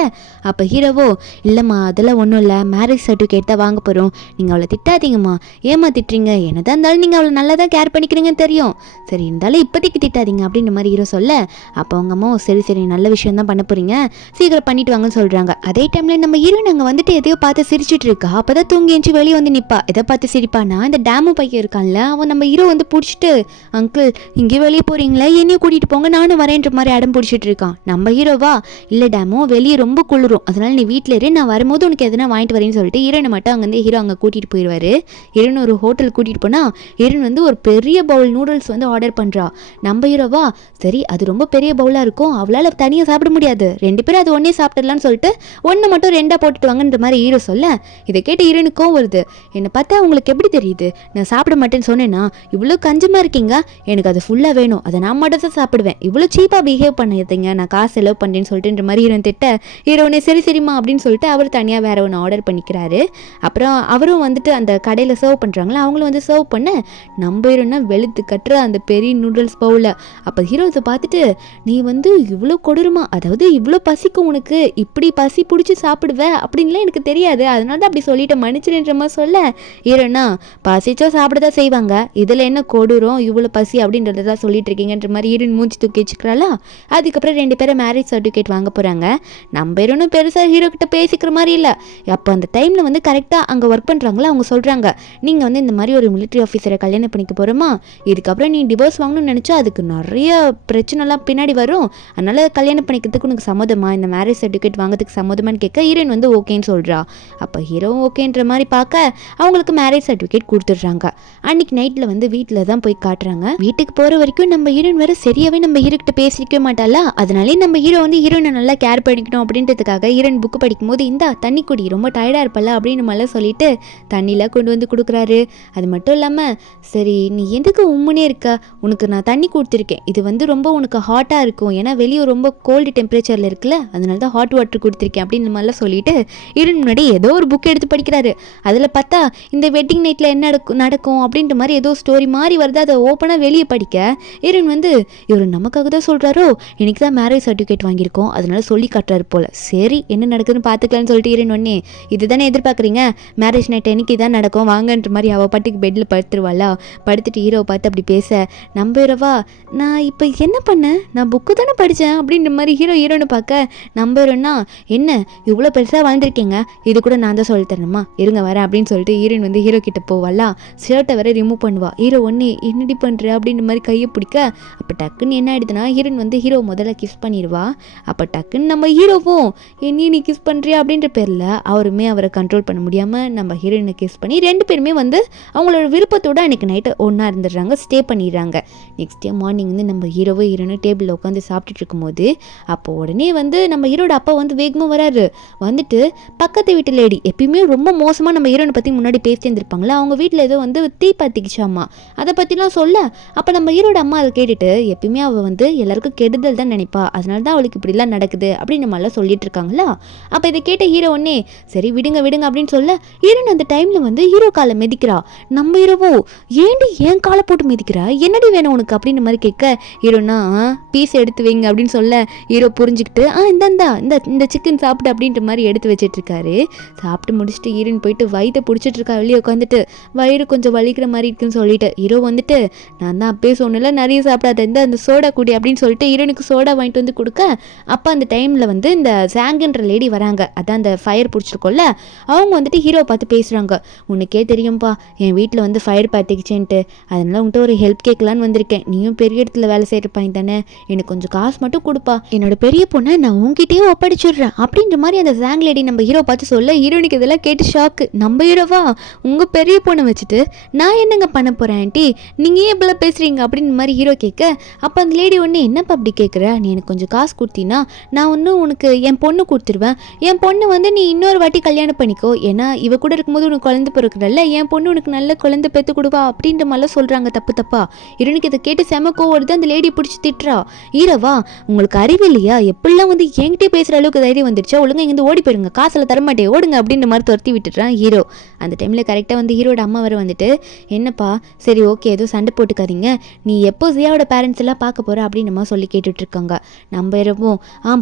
அப்போ ஹீரோவோ இல்லைம்மா அதெல்லாம் ஒன்றும் இல்லை, மேரேஜ் சர்டிஃபிகேட் தான் வாங்க போகிறோம், நீங்கள் அவளை திட்டாதீங்கம்மா, ஏமா திட்டுறீங்க, என்னதான் இருந்தாலும் நீங்கள் அவளை நல்லா தான் கேர் பண்ணிக்கிறீங்கன்னு தெரியும், சரி இருந்தாலும் இப்போதைக்கு திட்டாதீங்க அப்படின்ற மாதிரி ஹீரோ சொல்ல அப்போ அவங்க அம்மா சரி நல்ல விஷயம் தான் பண்ண போகிறீங்க, சீக்கிரம் பண்ணிட்டு வாங்கன்னு சொல்கிறாங்க. அதே டைமில் நம்ம ஹீரோயின் அங்கே வந்துட்டு எதையோ பார்த்து சிரிச்சிட்டு இருக்கா. அப்போ தான் தூங்கி எஞ்சி வெளியே வந்து நிற்பா. எதை பார்த்து சிரிப்பானா இந்த டேமு பையன் இருக்கான்ல, அவன் நம்ம ஹீரோ வந்து பிடிச்சிட்டு அங்கிள் இங்கே வெளியே போகிறீங்களா, என்னையும் கூட்டிகிட்டு போங்க நானும் வரேன்ற மாதிரி அடம் பிடிச்சிட்டு இருக்கான். நம்ம ஹீரோவா இல்லை டேமோ வெளியே ரொம்ப குளிரும், அதனால நீ வீட்டில் இரு, நான் வரும்போது உனக்கு எதனா வாங்கிட்டு வரேன்னு சொல்லிட்டு ஹீரோனை மட்டும் அங்கேருந்து ஹீரோ அங்கே கூட்டிகிட்டு போயிடுவார். ஹீரோன் ஒரு ஹோட்டல் கூட்டிகிட்டு போனால் ஹீரோன் வந்து ஒரு பெரிய பவுல் நூடுல்ஸ் வந்து ஆர்டர் பண்ணுறா. நம்ம ஹீரோவா சரி அது ரொம்ப பெரிய பவுலாக இருக்கும், அவளால் தனியாக சாப்பிட முடியாது, 2 பேரும் அது ஒன்றே சாப்பிடலான்னு சொல்லிட்டு ஒன்று மட்டும் 2ஆக போட்டுட்டு வாங்கன்ற மாதிரி ஹீரோ சொல்ல இதை கேட்டு ஹீரோனுக்கும் வருது. என்னை பார்த்தா உங்களுக்கு எப்படி தெரியுது நான் சாப்பிட மாட்டேன்னு சொன்னேன்னா, இவ்வளோ கஞ்சமாக இருக்கீங்க, எனக்கு அது ஃபுல்லாக வேணும், அதை நான் மட்டும் தான் சாப்பிடுவேன், இவ்வளோ சீப்பாக பிஹேவ் பண்ணிடுறீங்க, நான் காசு செலவு பண்ணுறேன்னு சொல்லிட்டுன்ற மாதிரி ஹீரோன் திட்ட ஹீரோனே சரிம்மா அப்படின்னு சொல்லிட்டு அவர் தனியாக வேற ஒன்று ஆர்டர் பண்ணிக்கிறாரு. அப்புறம் அவரும் வந்துட்டு அந்த கடையில் சர்வ் பண்ணுறாங்களா, அவங்களும் வந்து சர்வ் பண்ண நம்ம ஹீரோனா வெளுத்து கட்டுற அந்த பெரிய நூடுல்ஸ் பவுல. அப்போ ஹீரோ இதை பார்த்துட்டு நீ வந்து இவ்வளோ கொடுருமா, அதாவது இவ்வளோ பசிக்கும் உனக்கு, இப்படி பசி பிடிச்சி சாப்பிடுவ அப்படின்லாம் எனக்கு தெரியாது, அதனால தான் அப்படி சொல்லிட்டு மன்னிச்சிருன்ற மாதிரி சொல்ல ஹீரோனா பசிச்சோ சாப்பிடதான் செய்வாங்க, இதில் என்ன கொடூரம் இவ்வளோ பசி அப்படின்றதான் சொல்லிட்டு இருக்கீங்கன்ற மாதிரி ஹீரோயின் மூஞ்சி தூக்கி வச்சுக்கிறாளா. அதுக்கப்புறம் 2 பேரும் மேரேஜ் சர்டிஃபிகேட் வாங்க போகிறாங்க. நம்ம ஹீரோனும் பெருசாக ஹீரோ கிட்ட பேசிக்கிற மாதிரி இல்லை. அப்போ அந்த டைமில் வந்து கரெக்டாக அங்கே ஒர்க் பண்ணுறாங்களா, அவங்க சொல்கிறாங்க நீங்கள் வந்து இந்த மாதிரி ஒரு மிலிட்ரி ஆஃபீஸரை கல்யாணம் பண்ணிக்க போகிறோமா, இதுக்கப்புறம் நீ டிவோர்ஸ் வாங்கணும்னு நினச்சா அதுக்கு நிறைய பிரச்சனைலாம் பின்னாடி வரும், அதனால் கல்யாணம் பண்ணிக்கிறதுக்கு உனக்கு சம்மதமா, இந்த மேரேஜ் சர்டிஃபிகேட் வாங்கிறதுக்கு சம்மதமானு கேட்க ஹீரோயின் வந்து ஓகேன்னு சொல்கிறா. அப்போ ஹீரோ ஓகேன்ற மாதிரி பார்க்க அவங்களுக்கு மேரேஜ் சர்டிஃபிகேட் கொடுத்துட்றாங்க. அன்றைக்கி நைட்டில் வந்து வீட்டில் தான் போய் காட்டுறாங்க. வீட்டுக்கு போகிற வரைக்கும் நம்ம ஹீரோயின் வேறு சரியாகவே நம்ம ஹீரோ கிட்ட பேசிக்கவே மாட்டாளா, அதனாலே நம்ம ஹீரோ வந்து ஹீரோயினை நல்லா கேர் பண்ணிக்கணும் அப்படின்றதுக்காக ஹீரோயின் புக்கு படிக்கும் போது இந்தா தண்ணி குடி ரொம்ப டயர்டாக இருப்பல அப்படின்னு மேலே சொல்லிட்டு தண்ணிலாம் கொண்டு வந்து கொடுக்குறாரு. அது மட்டும் இல்லாமல் சரி நீ எதுக்கு உம்முனே இருக்க, உனக்கு நான் தண்ணி கொடுத்துருக்கேன், இது வந்து ரொம்ப உனக்கு ஹாட்டாக இருக்கும், ஏன்னா வெளியே ரொம்ப கோல்டு டெம்பரேச்சரில் இருக்குல்ல, அதனால தான் ஹாட் வாட்டர் கொடுத்துருக்கேன் அப்படின்னு மாதிரிலாம் சொல்லிட்டு ஹீரோயின் முன்னாடி ஏதோ ஒரு புக் எடுத்து படிக்கிறாரு. அதில் பார்த்தா இந்த வெட்டிங் நைட்டில் என்ன நடக்கும் அப்படின்ற மாதிரி ஏதோ ஸ்டோரி மாதிரி வருது. அதை ஓப்பனாக வெளியே படிக்க ஹீரோயின் வந்து இவர் நமக்காக தான் சொல்கிறாரோ, எனக்கு தான் மேரேஜ் சர்டிஃபிகேட் வாங்கியிருக்கோம் அதனால சொல்லி காட்டுறாரு போல், சரி என்ன நடக்குதுன்னு பார்த்துக்கலான்னு சொல்லிட்டு ஹீரோயின் ஒன்னே இது தானே எதிர்பார்க்குறீங்க, மேரேஜ் நைட் எனக்கு தான் நடக்கும் வாங்கன்ற மாதிரி அவள் பாட்டுக்கு பெட்டில் படுத்துருவாளா. படுத்துட்டு ஹீரோவை பார்த்து அப்படி பேச நம்ம ஹீரோவா நான் இப்போ என்ன பண்ணேன், நான் புக்கு தானே படித்தேன் அப்படின்ற மாதிரி ஹீரோன்னு பார்க்க நம்ம ஹீரோன்னா என்ன இவ்வளோ பெருசாக வாழ்ந்துருக்கீங்க, இது கூட நான் தான் சொல்லி தரணுமா, இருங்க வரேன் அப்படின்னு சொல்லிட்டு ஹீரோயின் வந்து ஹீரோ கிட்ட போவாளா, ஷர்ட்டை வேற ரிமூவ் பண்ணுவா. ஹீரோ ஒன்று என்னடி பண்ணுற அப்படின்ற மாதிரி கையை பிடிக்க அப்போ டக்குன்னு என்ன ஆயிடுதுன்னா ஹீரோயின் வந்து ஹீரோ முதல்ல கிஸ் பண்ணிடுவா. அப்போ டக்குன்னு நம்ம ஹீரோவும் நீ கிஸ் பண்ணுறியா அப்படின்ற பேரில் அவருமே அவரை கண்ட்ரோல் பண்ண முடியாமல் நம்ம ஹீரோயினை கிஸ் பண்ணி 2 பேருமே வந்து அவங்களோட விருப்பத்தோடு அன்றைக்கி நைட்டு ஒன்றா இருந்துடுறாங்க, ஸ்டே பண்ணிடுறாங்க. நெக்ஸ்ட் டே மார்னிங் வந்து நம்ம ஹீரோனும் டேபிளில் உட்காந்து சாப்பிட்டுட்டு இருக்கும்போது அப்போ உடனே வந்து நம்ம ஹீரோட அப்பா வந்து வேகமாக வராரு. வந்துட்டு பக்கத்து வீட்டு லேடி எப்பயுமே ரொம்ப மோசமாக நம்ம ஹீரோனை பற்றி முன்னாடி பேசிட்டு இருந்திருப்பாங்களா, அவங்க வீட்டில் ஏதோ வந்து தீ பற்றிக்கிச்சாமா, அதை பற்றிலாம் சொல்ல அப்போ நம்ம ஹீரோட அம்மா அதை கேட்டுட்டு எப்பயுமே அவள் வந்து எல்லாருக்கும் கெடுதல் தான் நினைப்பா, அதனால தான் அவளுக்கு இப்படிலாம் நடக்குது அப்படின்னு நம்மளாம் சொல்லிட்டு இருக்காங்களா. அப்போ இதை கேட்ட ஹீரோ ஒன்னே சரி விடுங்க விடுங்க அப்படின்னு சொல்ல ஹீரோன் அந்த டைமில் வந்து ஹீரோ காலை மிதிக்கிறா. நம்ம ஹீரோவோ ஏண்டி ஏன் காலை போட்டு மிதிக்கிறா, என்னடி வேணும் உனக்கு அப்படின்ற மாதிரி கேட்க ஹீரோனா பீஸ் எடுத்து வைங்க அப்படின்னு சொல்ல ஹீரோ புரிஞ்சுக்கிட்டு இந்த சிக்கன் சாப்பிட்டு அப்படின்ற மாதிரி எடுத்து வச்சிட்டு இருக்காரு. சாப்பிட்டு முடிச்சுட்டு ஹீரோயின் போயிட்டு வயிற்றை பிடிச்சிட்டு இருக்கா, வெளியே உட்காந்துட்டு வயிறு கொஞ்சம் வலிக்கிற மாதிரி இருக்குன்னு சொல்லிட்டு ஹீரோ வந்துட்டு நான் தான் அப்பயே சொன்னல நிறைய சாப்பிடாத அந்த சோடா குடி அப்படின்னு சொல்லிட்டு ஹீரோனுக்கு சோடா வாங்கிட்டு வந்து கொடுக்க அப்போ அந்த டைமில் வந்து இந்த சாங்குன்ற லேடி வராங்க, அதான் அந்த ஃபயர் பிடிச்சிருக்கோம்ல, அவங்க வந்துட்டு ஹீரோ பார்த்து பேசுகிறாங்க. உனக்கே தெரியும்பா என் வீட்டில் வந்து ஃபயர் பார்த்துக்கிச்சேன்ட்டு, அதனால உன்கிட்ட ஒரு ஹெல்ப் கேட்கலான்னு வந்திருக்கேன், நீயும் பெரிய இடத்துல வேலை செய்கிறப்பாங்க தானே, எனக்கு கொஞ்சம் காசு மட்டும் கொடுப்பா, என்னோட பெரிய பொண்ணை நான் உங்ககிட்டயே ஒப்படைச்சிடுறேன் அப்படின்ற மாதிரி அந்த சாங் லேடி நம்ம ஹீரோ பார்த்து சொல்ல ஹீரோனுக்கு இதெல்லாம் கேட்டு ஷாக்கு. நம்ம ஹீரோவா உங்கள் பெரிய பொண்ணை வச்சுட்டு நான் என்னங்க பண்ண போகிறேன் ஆண்டி, நீங்கள் ஏன் இப்பெல்லாம் பேசுகிறீங்க அப்படின்ற மாதிரி ஹீரோ கேட்க அப்போ அந்த லேடி ஒன்று என்னப்பா அப்படி கேட்குற, நீ எனக்கு கொஞ்சம் காசு கொடுத்தீங்கன்னா நான் ஒன்றும் உனக்கு என் பொண்ணு கொடுத்துருவேன், என் பொண்ணு வந்து நீ இன்னொரு வாட்டி கல்யாணம் பண்ணிக்கோ, ஏன்னா இவ கூட இருக்கும்போது உனக்கு குழந்தை பிறகுறல்ல, என் பொண்ணு உனக்கு நல்ல குழந்தை பெற்று கொடுவா அப்படின்ற மாதிரிலாம் சொல்கிறாங்க தப்பா. ஹீரோனுக்கு இதை கேட்டு செம கோவம் அந்த லேடி பிடிச்சி திட்டுறா. ஹீரோவா உங்களுக்கு அறிவு இல்லையா, எப்படிலாம் வந்து என்கிட்டே பேசுகிற அளவுக்கு தைரியம் வந்துடுச்சா, ஒழுங்காக இங்கேருந்து ஓடி போயிருங்க, காசில் தரமாட்டே ஓடுங்க அப்படின்ற மாதிரி துரத்தி விட்டுறான் ஹீரோ. அந்த டைமில் கரெக்டாக வந்து ஹீரோட அம்மா வர வந்துட்டு என்னப்பா சரி ஓகே ஏதோ சண்டை போட்டுக்காதீங்க, நீ எப்போ ஜியாவோட பேரண்ட்ஸ் எல்லாம் பார்க்க போகிற அப்படின்னு நம்ம சொல்லி கேட்டுட்ருக்காங்க. நம்ம இரவும்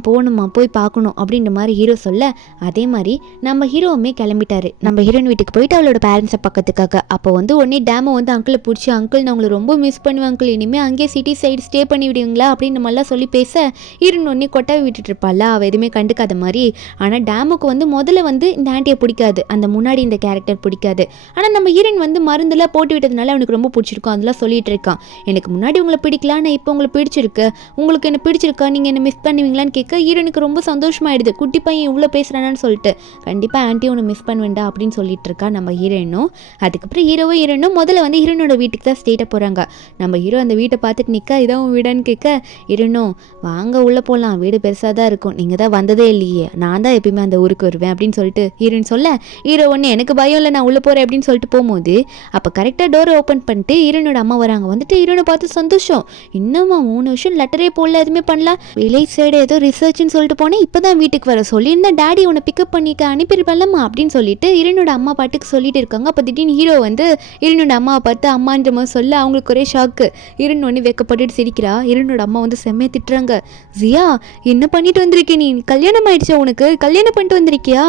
போகணுமா போய் பார்க்கணும் அப்படின்ற மாதிரி ஹீரோ சொல்ல அதே மாதிரி நம்ம ஹீரோவுமே கிளம்பிட்டாரு. நம்ம ஹீரோயின் வீட்டுக்கு போயிட்டு அவளோட பேரண்ட்ஸை பக்கத்துக்காக அப்போ வந்து உடனே டேமை வந்து அங்கிளை பிடிச்சி அங்கிள் நான் உங்களை ரொம்ப மிஸ் பண்ணுவேன் அங்கிள், இனிமேல் அங்கேயே சிட்டி சைடு ஸ்டே பண்ணி விடுவீங்களா அப்படின்னு நம்மளாம் சொல்லி பேச ஹீரோயின் ஒன்னே கொட்டாவி விட்டுட்டு இருப்பாள், அவள் எதுவுமே கண்டுக்காத மாதிரி. ஆனால் டேமுக்கு வந்து முதல்ல வந்து இந்த ஆண்டியை பிடிக்காது, அந்த முன்னாடி இந்த கேரக்டர் பிடிக்காது. ஆனால் நம்ம ஹீரோயின் வந்து மருந்துலாம் போட்டு விட்டதுனால அவனுக்கு ரொம்ப பிடிச்சிருக்கும், அதெல்லாம் சொல்லிட்டு இருக்கான். எனக்கு முன்னாடி உங்களை பிடிக்கலாம், நான் இப்போ உங்களை பிடிச்சிருக்கு, உங்களுக்கு என்ன பிடிச்சிருக்கா, நீங்கள் என்ன மிஸ் பண்ணுவீங்களான்னு கேட்க ஹீரோனுக்கு ரொம்ப சந்தோஷமாயிடுது, குட்டி பையன் இவ்வளோ பேசுகிறானான்னு சொல்லிட்டு. கண்டிப்பாக ஆண்டி உன்னை மிஸ் பண்ணுவேண்டா அப்படின்னு சொல்லிட்டு இருக்கா நம்ம ஹீரோயினும். அதுக்கப்புறம் ஹீரோனும் முதல்ல வந்து ஹீரோனோட வீட்டுக்கு தான் ஸ்டேட்டாக போகிறாங்க. நம்ம ஹீரோ அந்த வீட்டை பார்த்துட்டு நிற்க இதான் வீடான்னு கேட்க ஹீரோனும் வாங்க உள்ளே போகலாம், வீடு பெருசாக தான் இருக்கும், நீங்கள் தான் வந்ததே இல்லையே, நான் தான் எப்பயுமே அந்த ஊருக்கு வருவேன் அப்படின்னு சொல்லிட்டு ஹீரோயின் சொல்ல ஹீரோ ஒன்று எனக்கு பயம் இல்லை நான் உள்ளே போகிறேன் அப்படின்னு சொல்லிட்டு போகும்போது அப்போ கரெக்டாக டோரை ஓப்பன் பண்ணிட்டு ஹீரோனோட அம்மா வராங்க. வந்துட்டு ஹீரோனை பார்த்து சந்தோஷம், இன்னும்மா 3 வருஷம் லெட்டரே போடல எதுவுமே பண்ணலாம், வில்லேஜ் சைடு ஏதோ ரிசர்ச்னு சொல்லிட்டு போனேன், இப்போ தான் வீட்டுக்கு வர சொல்லியிருந்தேன், டேடி உன்னை பிக்கப் பண்ணிக்க அனுப்பியிருப்பேன்லம்மா அப்படின்னு சொல்லிட்டு ஹீரோனோட அம்மா பாட்டுக்கு சொல்லிட்டு இருக்காங்க. அப்போ திடீர்னு ஹீரோ வந்து ஹீரோனோட அம்மாவை பார்த்து அம்மான்ற மாதிரி சொல்ல அவங்களுக்கு ஒரே ஷாக்கு. ஹீரோன் ஒன்று வெக்கப்பட்டுட்டு சிரிக்கிறா. ஹீரோனோட அம்மா வந்து செம்மையை திட்டுறாங்க, ஜியா என்ன பண்ணிட்டு வந்திருக்கே நீ, கல்யாணம் ஆயிடுச்சா உனக்கு, கல்யாணம் பண்ணிட்டு வந்திருக்கியா,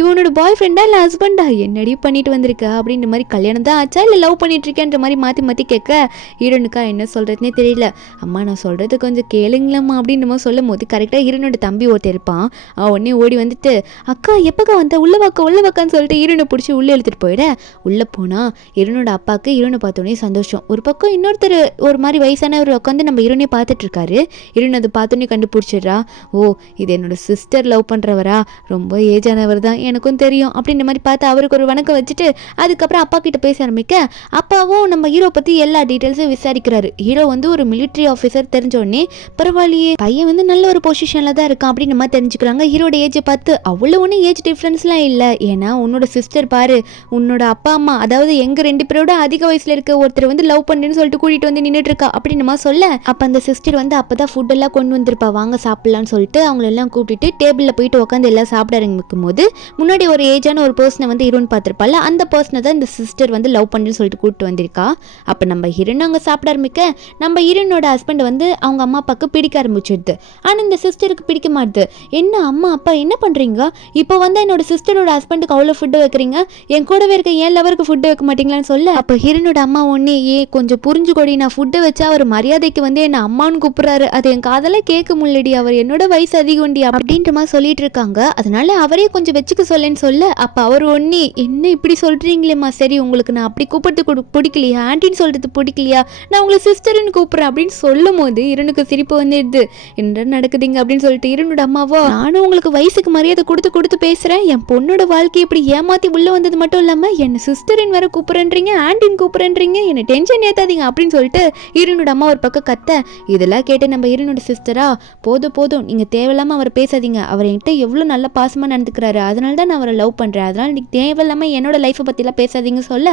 இவனோட பாய் ஃப்ரெண்டா இல்லை ஹஸ்பண்டா, என்னடி பண்ணிட்டு வந்திருக்க அப்படின்ற மாதிரி, கல்யாணம் தான் ஆச்சா இல்லை லவ் பண்ணிட்டு இருக்கேன்ற மாதிரி மாற்றி கேட்க ஹீரோனுக்கா என்ன சொல்கிறதுனே தெரியல. அம்மா நான் சொல்கிறது கொஞ்சம் கேளுங்களம்மா அப்படின்ற மாதிரி சொல்லும் போது கரெக்டாக ஹீரோனோட தம்பி ஒருத்தர் இருப்பான், அவன் உடனே ஓடி வந்துட்டு அக்கா எப்போக்கா வந்த உள்ள வாக்கான்னு சொல்லிட்டு ஹீரோனை பிடிச்சி உள்ளே எடுத்துகிட்டு போயிட. உள்ளே போனால் ஹீரோனோட அப்பாவுக்கு ஹீரோனை பார்த்தோன்னே சந்தோஷம். ஒரு பக்கம் இன்னொருத்தர் ஒரு மாதிரி வயசானவர் உட்காந்து நம்ம ஹீரோனே பார்த்துட்டு இருக்காரு. ஹீரோன் அதை பார்த்தோன்னே கண்டுபிடிச்சிடுறா, ஓ இது என்னோட சிஸ்டர் லவ் பண்ணுறவரா, ரொம்ப ஏஜானவர் தான் எனக்கும் தெரியும் அப்படின்ற மாதிரி பார்த்து அவருக்கு ஒரு வணக்கம் வச்சுட்டு அதுக்கப்புறம் அப்பா கிட்ட பேச ஆரம்பிக்க அப்பாவும் நம்ம ஹீரோ பற்றி எல்லா டீட்டெயில்ஸும் விசாரிக்கிறாரு. ஹீரோ வந்து ஒரு மிலிட்ரி ஆஃபீஸர் தெரிஞ்சோடனே பரவாயில்லையே பையன் வந்து நல்ல ஒரு பொசிஷனில் தான் இருக்கான் அப்படின்னு நம்ம தெரிஞ்சுக்கிறாங்க. ஹீரோட ஏஜை பார்த்து அவ்வளோ ஒன்றும் ஏஜ் டிஃப்ரென்ஸ்லாம் இல்லை, ஏன்னா உன்னோட சிஸ்டர் பாரு, உன்னோட அப்பா அம்மா அதாவது எங்கள் 2 பேரோட அதிக வயசில் இருக்க ஒருத்தர் வந்து லவ் பண்ணுன்னு சொல்லிட்டு கூட்டிகிட்டு வந்து நின்றுட்டு இருக்கா அப்படின்னு நம்ம சொல்ல அப்போ அந்த சிஸ்டர் வந்து அப்போ தான் ஃபுட் எல்லாம் கொண்டு வந்திருப்பா, வாங்க சாப்பிட்லான்னு சொல்லிட்டு அவங்களெல்லாம் கூப்பிட்டுட்டு டேபிளில் போயிட்டு உட்காந்து எல்லாம் சாப்பிட ஆரம்பிக்கும் போது முன்னாடி ஒரு ஏஜான ஒரு பர்சனை வந்து ஹீரோன்னு பார்த்துருப்பாள், அந்த பர்சனை தான் இந்த சிஸ்டர் வந்து லவ் பண்ணுன்னு சொல்லிட்டு கூப்பிட்டு வந்திருக்கா. அப்போ நம்ம ஹீரோன் அங்கே சாப்பிட ஆரம்பிக்க நம்ம ஹீரோனோட ஹஸ்பண்ட் வந்து அவங்க அம்மா அப்பாவுக்கு பிடிக்க ஆரம்பிச்சிடுது. ஆனால் இந்த சிஸ்டருக்கு பிடிக்க மாட்டுது. என்ன அம்மா அப்பா என்ன பண்ணுறீங்க, இப்போ வந்து என்னோட சிஸ்டரோட ஹஸ்பண்டுக்கு அவ்வளோ ஃபுட்டு வைக்கிறீங்க, என் கூடவே இருக்க என் லவருக்கு ஃபுட்டு வைக்க மாட்டீங்களான்னு சொல்ல அப்போ ஹீரோனோட அம்மா ஒன்னே கொஞ்சம் புரிஞ்சுக்கொடி, நான் ஃபுட்டை வச்சா அவர் மரியாதைக்கு வந்து என்னை அம்மான்னு கூப்பிட்றாரு, அது என் காதெல்லாம் கேட்க முடியலடி, அவர் என்னோட வயசு அதிகம்டி அப்படின்ற மாதிரி சொல்லிட்டு இருக்காங்க. அதனால அவரே கொஞ்சம் வச்சுக்க சொல்லேன்னு சொல்ல, அப்போ அவர் ஒன்னே என்ன இப்படி சொல்கிறீங்களேம்மா, சரி உங்களுக்கு நான் அப்படி கூப்பிடுறது பிடிக்கலையா, ஆண்டின்னு சொல்கிறது பிடிக்கலையா, நான் உங்களை சிஸ்டர்னு கூப்பிட்றேன் அப்படின்னு சொல்லும் போது இருனுக்கு சிரிப்பு வந்துடுது. என்ன நடக்குதுங்க அப்படின்னு சொல்லிட்டு இருனோட அம்மாவோ, நானும் உங்களுக்கு வயசுக்கு மரியாதை கொடுத்து பேசுகிறேன், என் பொண்ணோட வாழ்க்கையை இப்படி ஏமாற்றி உள்ளே வந்தது மட்டும் இல்லாமல் என்னை சிஸ்டரின் வேற கூப்பிட்றேன்றீங்க, ஆண்டின்னு கூப்பிட்றேன்றீங்க, என்னை டென்ஷன் ஏற்றாதீங்க அப்படின்னு சொல்லிட்டு இருனோட அம்மா ஒரு பக்கம் கத்த. இதெல்லாம் கேட்டு நம்ம இருனோட சிஸ்டரா, போதும் நீங்கள் தேவையில்லாமல் அவர் பேசாதீங்க, அவர் என்கிட்ட எவ்வளோ நல்ல பாசமாக நடந்துக்கிறாரு, அதனால தான் நான் அவரை லவ் பண்ணுறேன், அதனால் நீங்கள் தேவையில்லாமல் என்னோட லைஃப்பை பற்றிலாம் பேசாதீங்க சொல்ல,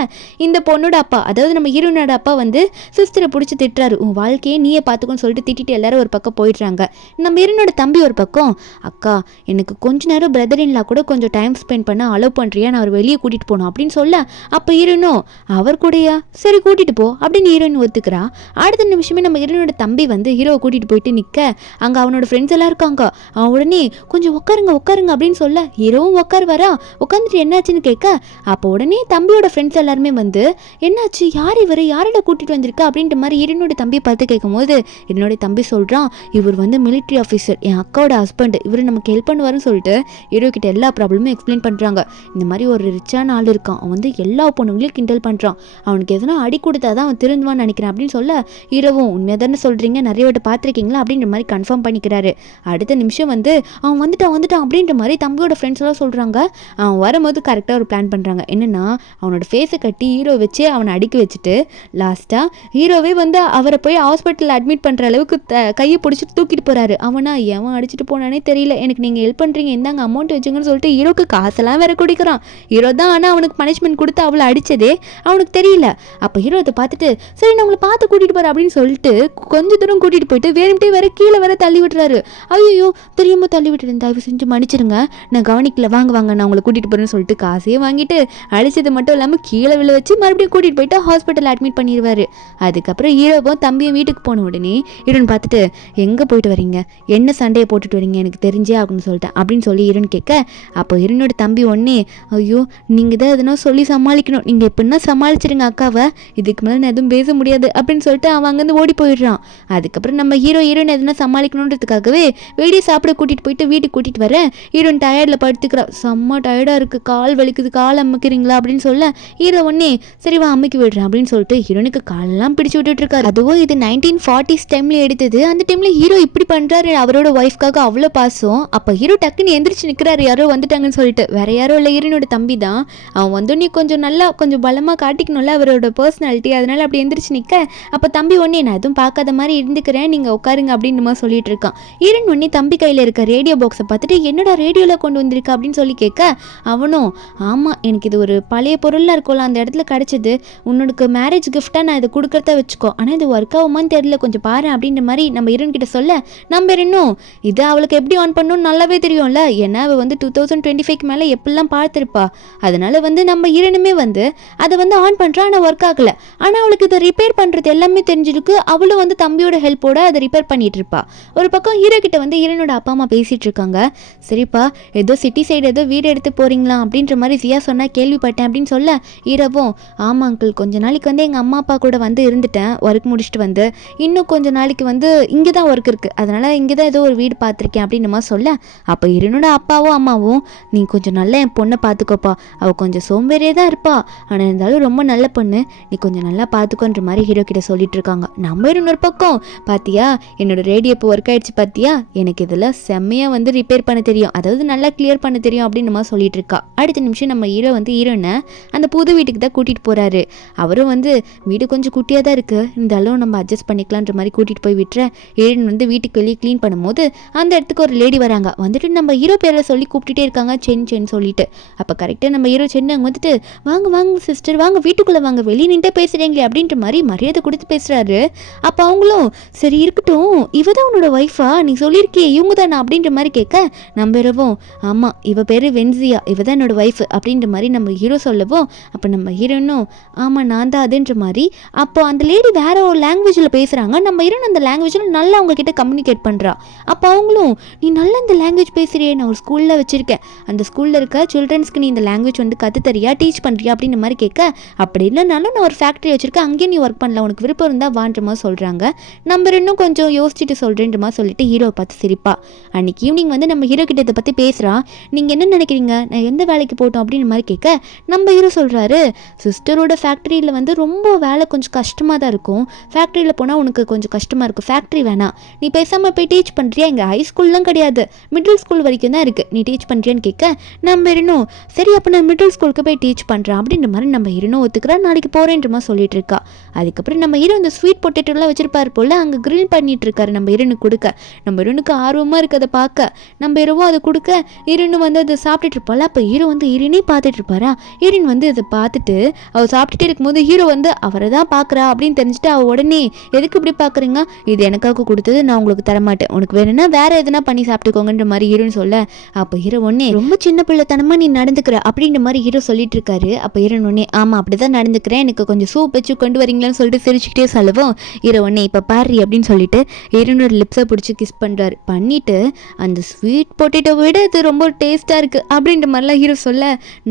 இந்த பொண்ணோட அப்பா, அதாவது நம்ம ஹீரோனோட அப்பா வந்து சிஸ்டரை பிடிச்சி திட்டுறாரு. உன் வாழ்க்கையை நீயே பார்த்துக்கோன்னு சொல்லிட்டு திட்டிட்டு எல்லாரும் ஒரு பக்கம் போயிடுறாங்க. நம்ம ஹீரோனோட தம்பி ஒரு பக்கம், அக்கா எனக்கு கொஞ்ச நேரம் பிரதர் இன்லா கூட கொஞ்சம் டைம் ஸ்பெண்ட் பண்ண அலோவ் பண்ணுறியா, நான் அவர் வெளியே கூட்டிகிட்டு போகணும் அப்படின்னு சொல்ல, அப்போ ஹீரோனோ அவர் கூடயா, சரி கூட்டிகிட்டு போ அப்படின்னு ஹீரோயின் ஒத்துக்கிறா. அடுத்த நிமிஷமே நம்ம ஹீரோனோட தம்பி வந்து ஹீரோவை கூட்டிகிட்டு போயிட்டு நிற்க, அங்கே அவனோட ஃப்ரெண்ட்ஸ் எல்லாம் இருக்காங்க. அவன் உடனே கொஞ்சம் உட்காருங்க அப்படின்னு சொல்ல, ஹீரோவும் உட்கார் வரா. உட்காந்துட்டு என்னாச்சுன்னு கேட்க, அப்போ உடனே தம்பியோட ஃப்ரெண்ட்ஸ் எல்லாருமே வந்து என்னாச்சு, யார் இவர், யாரோட கூட்டிகிட்டு வந்திருக்கா அப்படின்ற மாதிரி ஹீரோனோட தம்பியை பார்த்து கேட்கும்போது என்னோட தம்பி சொல்கிறான், இவர் வந்து மிலிட்ரி ஆஃபீஸர், என் அக்காவோட ஹஸ்பண்ட், இவர் நமக்கு ஹெல்ப் பண்ணுவாருன்னு சொல்லிட்டு ஹீரோ கிட்ட எல்லா ப்ராப்ளமும் எக்ஸ்பிளைன் பண்ணுறாங்க. இந்த மாதிரி ஒரு ரிச்சான ஆள் இருக்கான், அவன் வந்து எல்லா பொண்ணுங்களையும் கிண்டல் பண்ணுறான், அவனுக்கு எதனா அடி கொடுத்தா தான் அவன் திருந்துவான்னு நினைக்கிறேன் அப்படின்னு சொல்ல, ஹீரோவும் உண்மையாக தானே சொல்கிறீங்க, நிறைய வாட்டி பார்த்துருக்கீங்களா அப்படின்ற மாதிரி கன்ஃபார்ம் பண்ணிக்கிறாரு. அடுத்த நிமிஷம் வந்து அவன் வந்துட்டான் அப்படின்ற மாதிரி தம்பியோட ஃப்ரெண்ட்ஸ் எல்லாம் சொல்கிறாங்க. அவன் வரும்போது கரெக்டாக ஒரு பிளான் பண்ணுறாங்க. என்னென்னா அவனோட ஃபேஸை கட்டி ஹீரோ வச்சு அவனை அடிக்க வச்சுட்டு லாஸ்ட்டாக ஹீரோவே வந்து அவரை போய் ஹாஸ்பிட்டலில் அட்மிட் பண்ணுற அளவுக்கு கையை பிடிச்சிட்டு தூக்கிட்டு போகிறாரு. அவனா எவன் அடிச்சுட்டு போனானே தெரியல, எனக்கு நீங்கள் ஹெல்ப் பண்ணுறீங்க, இந்தாங்க அமௌண்ட் வச்சுங்கன்னு சொல்லிட்டு ஹீரோக்கு காசெல்லாம் வேற குடிக்கிறான். ஹீரோ தான் ஆனால் அவனுக்கு பனிஷ்மெண்ட் கொடுத்து அவளை அடித்ததே அவனுக்கு தெரியல. அப்போ ஹீரோ அதை பார்த்துட்டு சரி நான் உங்களை பார்த்து கூட்டிகிட்டு போகிறேன் அப்படின்னு சொல்லிட்டு கொஞ்சம் தூரம் கூட்டிகிட்டு போயிட்டு வேணும்ட்டே வேற கீழே வேற தள்ளி விட்டுறாரு. ஐயோ தெரியாம தள்ளி விட்டுறேன், தயவு செஞ்சு மன்னிச்சிருங்க, நான் கவனிக்கல, வாங்க நான் உங்களை கூட்டிகிட்டு போகிறேன்னு சொல்லிட்டு காசையே வாங்கிட்டு அடிச்சது மட்டும் இல்லாமல் கீழே விழ வச்சு மறுபடியும் கூட்டிகிட்டு போயிட்டு ஹாஸ்பிட்டல் அட்மிட் பண்ணிடுவார். அதுக்கப்புறம் ஹீரோவும் தம்பியும் வீட்டுக்கு போன உடனே ஹீரோன் பார்த்துட்டு எங்கே போயிட்டு வரீங்க, என்ன சண்டையை போட்டுட்டு வரீங்க, எனக்கு தெரிஞ்சே ஆகுன்னு சொல்லிட்டேன் அப்படின்னு சொல்லி ஹீரோன் கேட்க, அப்போ ஹீரோனோட தம்பி ஒன்னே ஐயோ நீங்கள் தான் எதனா சொல்லி சமாளிக்கணும், நீங்கள் எப்படின்னா சமாளிச்சிருங்க அக்காவை, இதுக்கு மேலே நான் எதுவும் பேச முடியாது அப்படின்னு சொல்லிட்டு அவன் அங்கேருந்து ஓடி போயிடுறான். அதுக்கப்புறம் நம்ம ஹீரோயின் எதுனா சமாளிக்கணுன்றதுக்காகவே வெளியே சாப்பிட கூட்டிகிட்டு போயிட்டு வீட்டுக்கு கூட்டிகிட்டு வரேன். ஹீரோயின் டயர்டில் படுத்துக்கிறா, செம்ம டயர்டாக இருக்குது, கால் வலிக்குது, கால் அமுக்கிறீங்களா அப்படின்னு சொல்ல, ஹீரோ ஒன்னே சரி வா அமுக்கி விடுறேன் அப்படின்னு சொல்லிட்டு ஹீரோனுக்கு காலெல்லாம் பிடிச்சி விட்டுட்டு இருக்காரு. அதுவும் இது 1940s டைம்ல எடுத்தது. அந்த டைம்ல ஹீரோ இப்படி பண்றாரு, அவரோட ஒய்ஃப்காக அவ்வளோ பாசம். அப்போ ஹீரோ டக்குன்னு எந்திரிச்சு நிற்கிறாரு, யாரோ வந்துட்டாங்கன்னு சொல்லிட்டு. வேற யாரோ இல்லை, ஹீரோனோட தம்பி தான். அவன் வந்தோடனே கொஞ்சம் நல்லா கொஞ்சம் பலமாக காட்டிக்கணும்ல அவரோட பர்சனாலிட்டி, அதனால அப்படி எந்திரிச்சு நிற்க, அப்போ தம்பி ஒன்னே நான் எதுவும் பார்க்காத மாதிரி இருந்துக்கிறேன், நீங்கள் உட்காருங்க அப்படின்னு மாதிரி சொல்லிட்டு இருக்கான். ஹீரோன் ஒன்னே தம்பி கையில் இருக்க ரேடியோ பாக்ஸை பார்த்துட்டு என்னோட ரேடியோவில் கொண்டு வந்திருக்கா அப்படின்னு சொல்லி கேட்க, அவனும் ஆமாம் எனக்கு இது ஒரு பழைய பொருளாக இருக்கும்ல, அந்த இடத்துல கிடச்சிது, உன்னோட மேரேஜ் கிஃப்டாக நான் இதை கொடுக்குறத வச்சுக்கோ, ஆனால் இது ஒர்க் ஆகுமான்னு தெரியல, கொஞ்சம் பாரு அப்படின்ற மாதிரி நம்ம ஹீரோன் கிட்ட சொல்ல, நம்ம இன்னும் இது அவளுக்கு எப்படி ஆன் பண்ணணும்னு நல்லாவே தெரியும்ல, ஏன்னா அவள் வந்து 2025 மேலே எப்படிலாம் பார்த்துருப்பா, அதனால வந்து நம்ம ஹீரோனுமே வந்து அதை வந்து ஆன் பண்ணுறா, ஆனால் ஒர்க் ஆகலை. ஆனால் அவளுக்கு இதை ரிப்பேர் பண்ணுறது எல்லாமே தெரிஞ்சிருக்கு, அவளும் வந்து தம்பியோட ஹெல்ப்போட அதை ரிப்பேர் பண்ணிட்டு இருப்பா. ஒரு பக்கம் ஹீரோ கிட்ட வந்து ஹீரோனோட அப்பா அம்மா பேசிட்டு இருக்காங்க. சரிப்பா ஏதோ சிட்டி சைடு ஏதோ வீடு எடுத்து போறீங்களா அப்படின்ற மாதிரி ஜியா சொன்னா கேள்விப்பட்டேன் அப்படின்னு சொல்ல, ஹீரோவும் ஆமா அங்கிள் கொஞ்ச நாளைக்கு வந்து எங்கள் அம்மா அப்பா கூட வந்து இருந்துட்டேன், ஒர்க் முடிச்சுட்டு வந்து இன்னும் கொஞ்ச நாளைக்கு வந்து இங்கே தான் ஒர்க் இருக்குது, அதனால் இங்கே தான் ஏதோ ஒரு வீடு பார்த்துருக்கேன் அப்படின்னு மாதிரி சொல்ல, அப்போ ஹீரோனோட அப்பாவும் அம்மாவும் நீ கொஞ்சம் நல்லா என் பொண்ணை பார்த்துக்கோப்பா, அவள் கொஞ்சம் சோம்பேறியே தான் இருப்பா, ஆனால் இருந்தாலும் ரொம்ப நல்ல பொண்ணு, நீ கொஞ்சம் நல்லா பார்த்துக்கோன்ற மாதிரி ஹீரோ கிட்ட சொல்லிட்டு இருக்காங்க. நம்ம இன்னொரு பக்கம் பார்த்தியா என்னோட ரேடியோ இப்போ ஒர்க் ஆயிடுச்சு பார்த்தியா, எனக்கு இதெல்லாம் செம்மையாக வந்து ரிப்பேர் பண்ண தெரியும், அதாவது நல்லா கிளியர் பண்ண தெரியும் அப்படின்னு நம்ம சொல்லிட்டு இருக்கா. அடுத்த நிமிஷம் நம்ம ஹீரோ வந்து ஹீரோனை அந்த புது வீட்டுக்கு தான் கூட்டிகிட்டு போகிறாரு. அவரும் வந்து வீடு கொஞ்சம் குட்டியாக தான் இருக்குது, இருந்தாலும் நம்ம அட்ஜஸ்ட் பண்ணிக்கலான்ற மாதிரி கூட்டிகிட்டு போய் விட்டுறேன். ஹீரோன் வந்து வீட்டுக்கு வெளியே க்ளீன் பண்ணும்போது அந்த இடத்துக்கு ஒரு லேடி வராங்க. வந்துட்டு நம்ம ஹீரோ பேரை சொல்லி கூப்பிட்டுட்டே இருக்காங்க, சென்னு சொல்லிட்டு. அப்போ கரெக்டாக நம்ம ஹீரோ சென்னு அங்கே வந்துட்டு வாங்க சிஸ்டர் வாங்க வீட்டுக்குள்ளே வாங்க, வெளியே நின்று பேசுகிறீங்களே அப்படின்ற மாதிரி மரியாதை கொடுத்து பேசுகிறாரு. அப்போ அவங்களும் சரி இருக்கட்டும், இவ தான் உன்னோட ஒய்ஃபா, நீ சொல்லியிருக்கியே இவங்க தானே அப்படின்ற மாதிரி கேட்க, நம்ம இரவும் ஆமாம் இவ பேர் வென்சியா, இவ தான் என்னோட ஒய்ஃப் அப்படின்ற மாதிரி நம்ம ஹீரோ சொல்லவும், அப்போ நம்ம ஹீரோனும் ஆமாம் நான் தான் அதுன்ற மாதிரி. அப்போ அந்த லேடி வேற ஒரு லாங்குவேஜில் பேசுகிறாங்க, நம்ம ஹீரோன் அந்த லாங்குவேஜில் நல்லா அவங்க கிட்ட கம்யூனிகேட் பண்ணுறா. அப்போ அவங்களும் நீ நல்லா இந்த லாங்குவேஜ் பேசுறியே, நான் ஒரு ஸ்கூலில் வச்சுருக்கேன், அந்த ஸ்கூலில் இருக்க சில்ட்ரன்ஸ்க்கு நீ இந்த லாங்குவேஜ் வந்து கற்றுத்தரியா டீச் பண்ணுறியா அப்படின்ற மாதிரி கேட்க, அப்படி இல்லைனாலும் நான் ஒரு ஃபேக்ட்ரி வச்சுருக்கேன், அங்கேயே நீ ஒர்க் பண்ணலாம், உனக்கு விருப்பம் இருந்தால் வான்ற மாதிரி சொல்கிறாங்க. நம்ம நம்ம இன்னும் கொஞ்சம் யோசிச்சுட்டு சொல்கிறேன்ற மாதிரி சொல்லிட்டு ஹீரோவை பார்த்து சிரிப்பா. அன்றைக்கி ஈவினிங் வந்து நம்ம ஹீரோ கிட்ட இதை பற்றி பேசுகிறான். நீங்கள் என்ன நினைக்கிறீங்க, நான் எந்த வேலைக்கு போட்டோம் அப்படின்னு மாதிரி கேட்க நம்ம ஹீரோ சொல்கிறாரு, சிஸ்டரோட ஃபேக்ட்ரியில் வந்து ரொம்ப வேலை கொஞ்சம் கஷ்டமாக தான் இருக்கும், ஃபேக்ட்ரியில் போனால் உனக்கு கொஞ்சம் கஷ்டமாக இருக்கும், ஃபேக்ட்ரி வேணாம், நீ பேசாமல் போய் டீச் பண்ணுறியா, இங்கே ஹை ஸ்கூல்லாம் கிடையாது, மிடில் ஸ்கூல் வரைக்கும் தான் இருக்குது, நீ டீச் பண்ணுறியான்னு கேட்க நம்ம ஹீரோ சரி அப்போ நான் மிடில் ஸ்கூலுக்கு போய் டீச் பண்ணுறேன் அப்படின்ற மாதிரி நம்ம ஹீரோ ஒத்துக்கிறா. நாளைக்கு போகிறேன்ற மாதிரி சொல்லிட்டு இருக்கா. அதுக்கப்புறம் நம்ம ஹீரோ இந்த ஸ்வீட் பொட்டேட்டோலாம் வச்சிருப்பாரு போல் அங்கே கிரில் பண்ணிட்டு இருக்காரு நம்ம ஹீரோனுக்கு கொடுக்க. நம்ம ஹீரோனுக்கு ஆர்வமாக இருக்குது அதை பார்க்க. நம்ம ஹீரோவும் அதை கொடுக்க ஹீரோனு வந்து அதை சாப்பிட்டுட்டு இருப்பாள். அப்போ ஹீரோ வந்து ஹீரோனே பார்த்துட்டு இருப்பாரா. ஹீரோயின் வந்து அதை பார்த்துட்டு அவள் சாப்பிட்டுட்டே இருக்கும்போது ஹீரோ வந்து அவரை தான் பார்க்குறா அப்படின்னு தெரிஞ்சுட்டு அவள் உடனே எதுக்கு இப்படி பார்க்குறீங்க, இது எனக்காக கொடுத்தது, நான் உங்களுக்கு தரமாட்டேன், உனக்கு வேணும்னா வேற எதுனா பண்ணி சாப்பிட்டுக்கோங்கன்ற மாதிரி ஹீரோன்னு சொல்ல அப்போ ஹீரோ ஒன்னே ரொம்ப சின்ன பிள்ளைத்தனமாக நீ நடந்துக்கிற அப்படின்ற மாதிரி ஹீரோ சொல்லிட்டு இருக்காரு. அப்போ ஹீரோ ஒன்னே ஆமாம் அப்படி தான் நடந்துக்கிறேன், எனக்கு கொஞ்சம் சூப் வச்சு கொண்டு வரீங்களான்னு சொல்லிட்டு சிரிச்சுக்கிட்டே சொல்லுவோம். ஹீரோ ஒன்னே இப்போ பாரு அப்படின்னு சொல்லிட்டு ஹீரோனோட லிப்ஸை பிடிச்சி கிஸ் பண்ணுறாரு. பண்ணிட்டு அந்த ஸ்வீட் பொட்டேட்டோ விட இது ரொம்ப டேஸ்ட்டாக இருக்குது அப்படின்ற மாதிரிலாம் ஹீரோ சொல்ல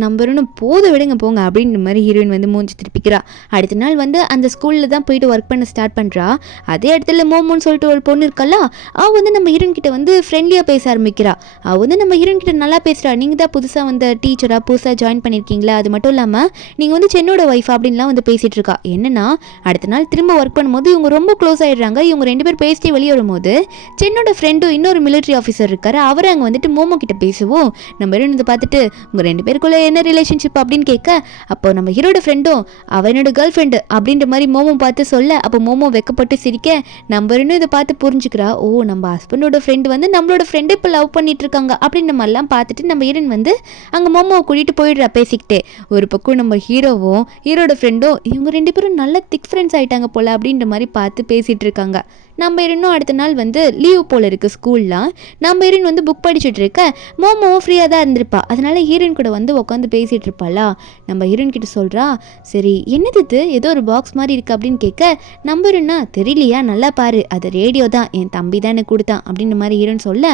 நம்ம இன்னும் போத விடுங்க போங்க அப்படின்ற மாதிரி ஹீரோயின் வந்து மூஞ்சி திருப்பிக்கிறா. அடுத்த நாள் வந்து அந்த ஸ்கூலில் தான் போயிட்டு ஒர்க் பண்ண ஸ்டார்ட் பண்ணுறா. அதே இடத்துல மோமோன்னு சொல்லிட்டு ஒரு பொண்ணு இருக்கல்ல, அவள் வந்து நம்ம ஹீரோயின் கிட்ட வந்து ஃப்ரெண்ட்லியாக பேச ஆரம்பிக்கிறா. அவள் வந்து நம்ம ஹீரோயின் கிட்ட நல்லா பேசுகிறா. நீங்கள் தான் புதுசாக வந்த டீச்சராக புதுசாக ஜாயின் பண்ணியிருக்கீங்களா, அது மட்டும் இல்லாமல் நீங்கள் வந்து சென்னோட ஒய்ஃப் அப்படின்லாம் வந்து பேசிகிட்டு இருக்கா. என்னன்னா அடுத்த நாள் திரும்ப ஒர்க் பண்ணும்போது இவங்க ரொம்ப க்ளோஸ் ஆகிடுறாங்க. இவங்க 2 பேர் பேசிட்டு வெளியே வரும்போது சென்னோட ஃப்ரெண்டும் இன்னொரு மிலிட்ரி ஆஃபீஸர் இருக்காரு, அவர் அங்கே வந்துட்டு மோமோ கிட்ட பேசுவோம். நம்ம ஹீரோயின் இதை பார்த்துட்டு உங்கள் 2 பேருக்குள்ளே என்ன ரிலேஷன்ஷிப் அப்படின்னு கேட்க அப்போ நம்ம ஹீரோட ஃப்ரெண்டும் அவனோட கேர்ள் ஃப்ரெண்டு அப்படின்ற மாதிரி மோமோ பார்த்து சொல்ல அப்போ மோமோ வெக்கப்பட்டு சிரிக்க நம்ம ஹீரோனும் இதை பார்த்து புரிஞ்சுக்கிறா. ஓ நம்ம ஹஸ்பண்டோட ஃப்ரெண்டு வந்து நம்மளோட ஃப்ரெண்டு இப்போ லவ் பண்ணிட்டு இருக்காங்க அப்படின்ற மாதிரிலாம் பார்த்துட்டு நம்ம ஹீரோயின் வந்து அங்கே மோமோவை கூட்டிகிட்டு போயிடுறா பேசிக்கிட்டே. ஒரு பக்கம் நம்ம ஹீரோவும் ஹீரோட ஃப்ரெண்டும் இவங்க 2 பேரும் நல்ல திக் ஃப்ரெண்ட்ஸ் ஆகிட்டாங்க போல் அப்படின்ற மாதிரி பார்த்து பேசிகிட்டு இருக்காங்க. நம்ம ஹீரோனும் அடுத்த நாள் வந்து லீவ் போல் இருக்குது ஸ்கூல்லாம். நம்ம ஹீரோயின் வந்து புக் படிச்சுட்டு இருக்க மோமோவும் ஃப்ரீயாக தான் இருந்திருப்பா. அதனால ஹீரோயின் கூட வந்து உட்காந்து பேசிகிட்டு இருப்பாளா. நம்ம ஹீரோயின் கிட்ட சொல்கிறா, சரி என்னது இது ஏதோ ஒரு பாக்ஸ் மாதிரி இருக்குது அப்படின்னு கேட்க நம்ம ஹீரோனா தெரியலையா, நல்லா பாரு அது ரேடியோ தான், என் தம்பி தான் எனக்கு கொடுத்தான் அப்படின்ற மாதிரி ஹீரோயின் சொல்ல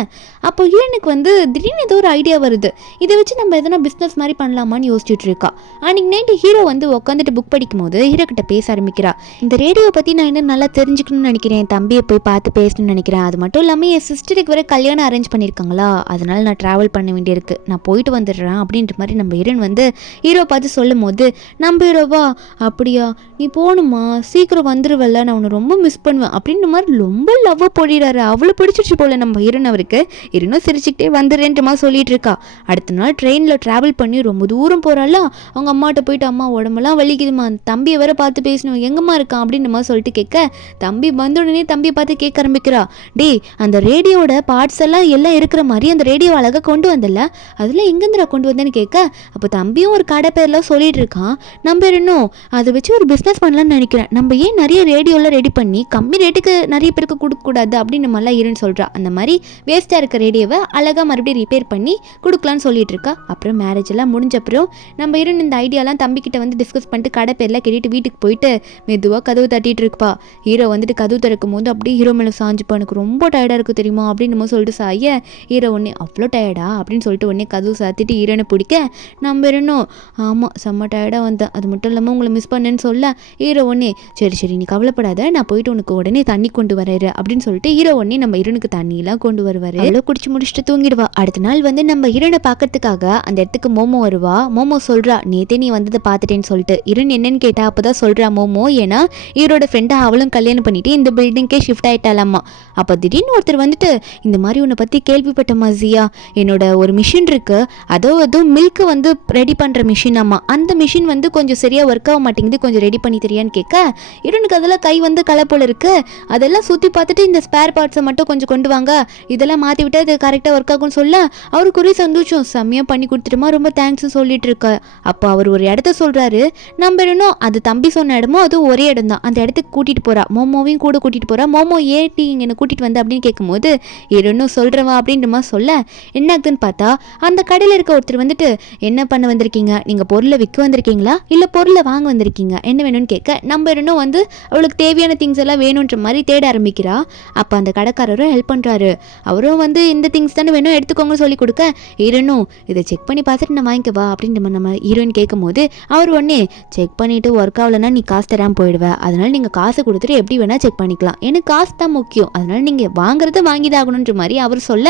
அப்போ ஹீரோனுக்கு வந்து திடீர்னு ஏதோ ஒரு ஐடியா வருது, இதை வச்சு நம்ம எதனா பிஸ்னஸ் மாதிரி பண்ணலாமான்னு யோசிச்சுட்டு இருக்கா. அன்றைக்கி நைட்டு ஹீரோ வந்து உட்காந்துட்டு புக் படிக்கும் போது ஹீரோ கிட்ட பேச ஆரம்பிக்கிறா. இந்த ரேடியோவை பற்றி நான் இன்னும் நல்லா தெரிஞ்சுக்கணும்னு நினைக்கிறேன், தம்பியை போய் பார்த்து பேசணும்னு நினைக்கிறேன், அது மட்டும் இல்லாமல் என் சிஸ்டருக்கு வேறு கல்யாணம் அரேஞ்ச் பண்ணியிருக்காங்களா, அதனால நான் ட்ராவல் பண்ண வேண்டியிருக்கு, நான் போயிட்டு வந்துடுறேன் அப்படின்ற மாதிரி நம்ம ஹீரோயின் வந்து ஹீரோ பார்த்து சொல்லும் போது நம்ம ஹீரோவா அப்படியா நீ போகணுமா சீக்கிரம் வந்துடுவல்ல, நான் உன்னை ரொம்ப மிஸ் பண்ணுவேன் அப்படின்ற மாதிரி ரொம்ப லவ்வாக போடுறாரு. அவ்வளோ பிடிச்சிச்சு போல நம்ம ஹீரோன் அவருக்கு. ஹீரோனும் சிரிச்சுக்கிட்டே வந்துடுறேன்ற மாதிரி சொல்லிட்டு இருக்கா. அடுத்த நாள் ட்ரெயினில் ட்ராவல் பண்ணி ரொம்ப தூரம் போகிறாள். அவங்க அம்மாட்ட போயிட்டு அம்மா உடம்பெல்லாம் வலிக்குதுமா, தம்பியை வேற பார்த்து பேசணும், எங்கம்மா இருக்கான் அப்படின்ற மாதிரி சொல்லிட்டு கேட்க தம்பி வந்த உடனே தம்பியை பார்த்து கேட்க ஆரம்பிக்கிறா. டே அந்த ரேடியோட பார்ட்ஸ் எல்லாம் இருக்கிற மாதிரி அந்த ரேடியோ அழகாக கொண்டு வந்தல, அதில் எங்கேருந்துடா கொண்டு வந்தேன்னு கேட்க அப்போ தம்பியும் ஒரு கடை பேர்லாம் சொல்லிட்டு இருக்கான். நம்ம இன்னும் அதை வச்சு ஒரு பிஸ்னஸ் பண்ணலான்னு நினைக்கிறேன், நம்ம ஏன் நிறைய ரேடியோலாம் ரெடி பண்ணி கம்மி ரேட்டுக்கு நிறைய பேருக்கு கொடுக்கக்கூடாது அப்படின்னு மாதிரிலாம் இருன்னு சொல்கிறா. அந்த மாதிரி வேஸ்ட்டாக இருக்க ரேடியோவை அழகாக மறுபடியும் ரிப்பேர் பண்ணி கொடுக்கலான்னு சொல்லிட்டு இருக்கா. அப்புறம் மேரேஜ் எல்லாம் முடிஞ்ச அப்புறம் நம்ம ஹீரோயின் இந்த ஐடியாலாம் தம்பிக்கிட்ட வந்து டிஸ்கஸ் பண்ணிட்டு கடை பேர்லாம் கேட்டுட்டு வீட்டுக்கு போயிட்டு மெதுவாக கதவு தட்டிட்டு இருப்பா. ஹீரோ வந்துட்டு கதவு திறக்கும் போது அப்படியே ஹீரோ மேலே சாஞ்சுப்பா, எனக்கு ரொம்ப டயர்டாக இருக்குது தெரியுமா அப்படின்னு சொல்லிட்டு சாய ஹீரோ ஒன்னே அவ்வளோ டயர்டா அப்படின்னு சொல்லிட்டு உடனே கதவு சாத்திட்டு ஹீரோனை பிடிக்க நம்ம ஹீரோனும் ஆமாம் செம்ம டயர்டாக வந்தேன், அது மட்டும் இல்லாமல் உங்களை மிஸ் பண்ணேன்னு சொல்ல ஹீரோ ஒன்னே சரி நீ கவலைப்படாத, நான் போயிட்டு உனக்கு உடனே தண்ணி கொண்டு வரேரு அப்படின்னு சொல்லிட்டு ஹீரோ ஒன்னே நம்ம ஹீரோனுக்கு தண்ணியெல்லாம் கொண்டு வருவார். அவ்வளோ குடிச்சு முடிச்சுட்டு தூங்கிடுவா. அடுத்த நாள் வந்து நம்ம ஹீரோனை பார்க்கறதுக்காக அந்த இடத்துக்கு மோமோ வருவா. மோமோ சொல்கிறா நேத்தே நீ வந்ததை பார்த்துட்டேன்னு சொல்லிட்டு. ஹீரோன் என்னன்னு கேட்டா அப்போ தான் சொல்கிறா மோமோ, ஏன்னா ஹீரோட ஃப்ரெண்டை அவளும் கல்யாணம் பண்ணிட்டு இந்த பில்டிங்கே ஷிஃப்ட் ஆகிட்டாலாமா. அப்போ திடீர்னு ஒருத்தர் வந்துட்டு இந்த மாதிரி உன்னை பற்றி கேள்விப்பட்ட மசியா, என்னோட ஒரு மிஷின் இருக்குது, அதுவும் மில்க்கு வந்து ரெடி பண்ணுற மிஷின் ஆமா, அந்த மிஷின் வந்து கொஞ்சம் சரியாக ஒர்க் ஆக மாட்டேங்குது, கொஞ்சம் ரெடி பண்ணி தெரியான்னு கேட்க ஹீரோனுக்கு அதெல்லாம் கை வந்து களை போல இருக்கு, அதெல்லாம் சுற்றி பார்த்துட்டு இந்த ஸ்பேர் பார்ட்ஸை மட்டும் கொஞ்சம் கொண்டு வாங்க, இதெல்லாம் மாற்றி விட்டு அது கரெக்டாக ஒர்க் ஆகும்னு சொல்ல அவருக்கு ஒரே சந்தோஷம், செம்மையாக பண்ணி கொடுத்துட்டுமா ரொம்ப தேங்க்ஸ்னு சொல்லிட்டு இருக்க. அப்போ அவர் ஒரு இடத்த சொல்கிறாரு. நம்ம இன்னும் அது தம்பி சொன்ன இடமோ அதுவும் ஒரே இடம் தான், அந்த இடத்துக்கு கூட்டிகிட்டு போகிறா. மோமோவையும் கூட கூட்டிகிட்டு போகிறா. மோமோ ஏட்டி என்னை கூட்டிகிட்டு வந்து அப்படின்னு கேட்கும்போது இன்னும் சொல்கிறவா அப்படின்ற மாதிரி சொல்ல என்ன ஆகுதுன்னு பார்த்தா அந்த கடையில் இருக்க ஒருத்தர் வந்துட்டு என்ன பண்ண வந்திருக்கீங்க, நீங்கள் பொருளை விற்க வந்திருக்கீங்களா இல்லை பொருளை வாங்க வந்திருக்கீங்க, என்ன வேணும்னு கேட்க நம்ம இன்னும் வந்து அவளுக்கு தேவையான திங்ஸ் எல்லாம் வேணுன்ற மாதிரி தேட ஆரம்பிக்கிறா. அப்போ அந்த கடைக்காரரும் ஹெல்ப் பண்ணுறாரு. அவரும் வந்து இந்த திங்ஸ் தானே வேணும் எடுத்துக்கோங்கன்னு சொல்லி கொடுக்க ஹீரோனும் இதை செக் பண்ணி பார்த்துட்டு நான் வாங்கிக்கவா அப்படின்னு நம்ம ஹீரோயின் கேட்கும் போது அவர் உடனே செக் பண்ணிவிட்டு ஒர்க் ஆகலைன்னா நீ காசு தராமல் போயிடுவேன், அதனால நீங்கள் காசு கொடுத்துட்டு எப்படி வேணால் செக் பண்ணிக்கலாம், எனக்கு எனக்கு காசு தான் முக்கியம், அதனால நீங்கள் வாங்குறத வாங்கிதான் ஆகணுன்ற மாதிரி அவர் சொல்ல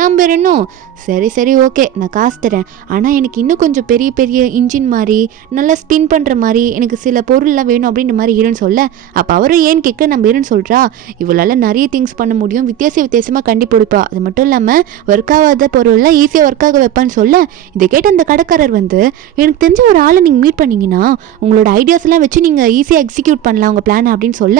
நம்ம இன்னும் சரி ஓகே நான் காசு தரேன், ஆனால் எனக்கு இன்னும் கொஞ்சம் பெரிய பெரிய இன்ஜின் மாதிரி நல்லா ஸ்பின் பண்ணுற மாதிரி எனக்கு சில பொருள்லாம் வேணும் அப்படின்ற மாதிரி ஹீரோன்னு சொல்ல அப்போ அவரும் ஏன்னு கேட்க நம்ம ஹீரோன்னு சொல்கிறா இவளால் நிறைய திங்ஸ் பண்ண முடியும், வித்தியாசமாக கண்டுபிடிப்பா, அது மட்டும் இல்லாமல் ஒர்க் ஆகாத பொருள்லாம் ஈஸியாக ஒர்க் ஆக வைப்பான்னு சொல்ல இதை கேட்ட அந்த கடைக்காரர் வந்து எனக்கு தெரிஞ்ச ஒரு ஆளை நீங்கள் மீட் பண்ணிங்கன்னா உங்களோட ஐடியாஸ்லாம் வச்சு நீங்கள் ஈஸியாக எக்ஸிக்யூட் பண்ணலாம் உங்கள் பிளான் அப்படின்னு சொல்ல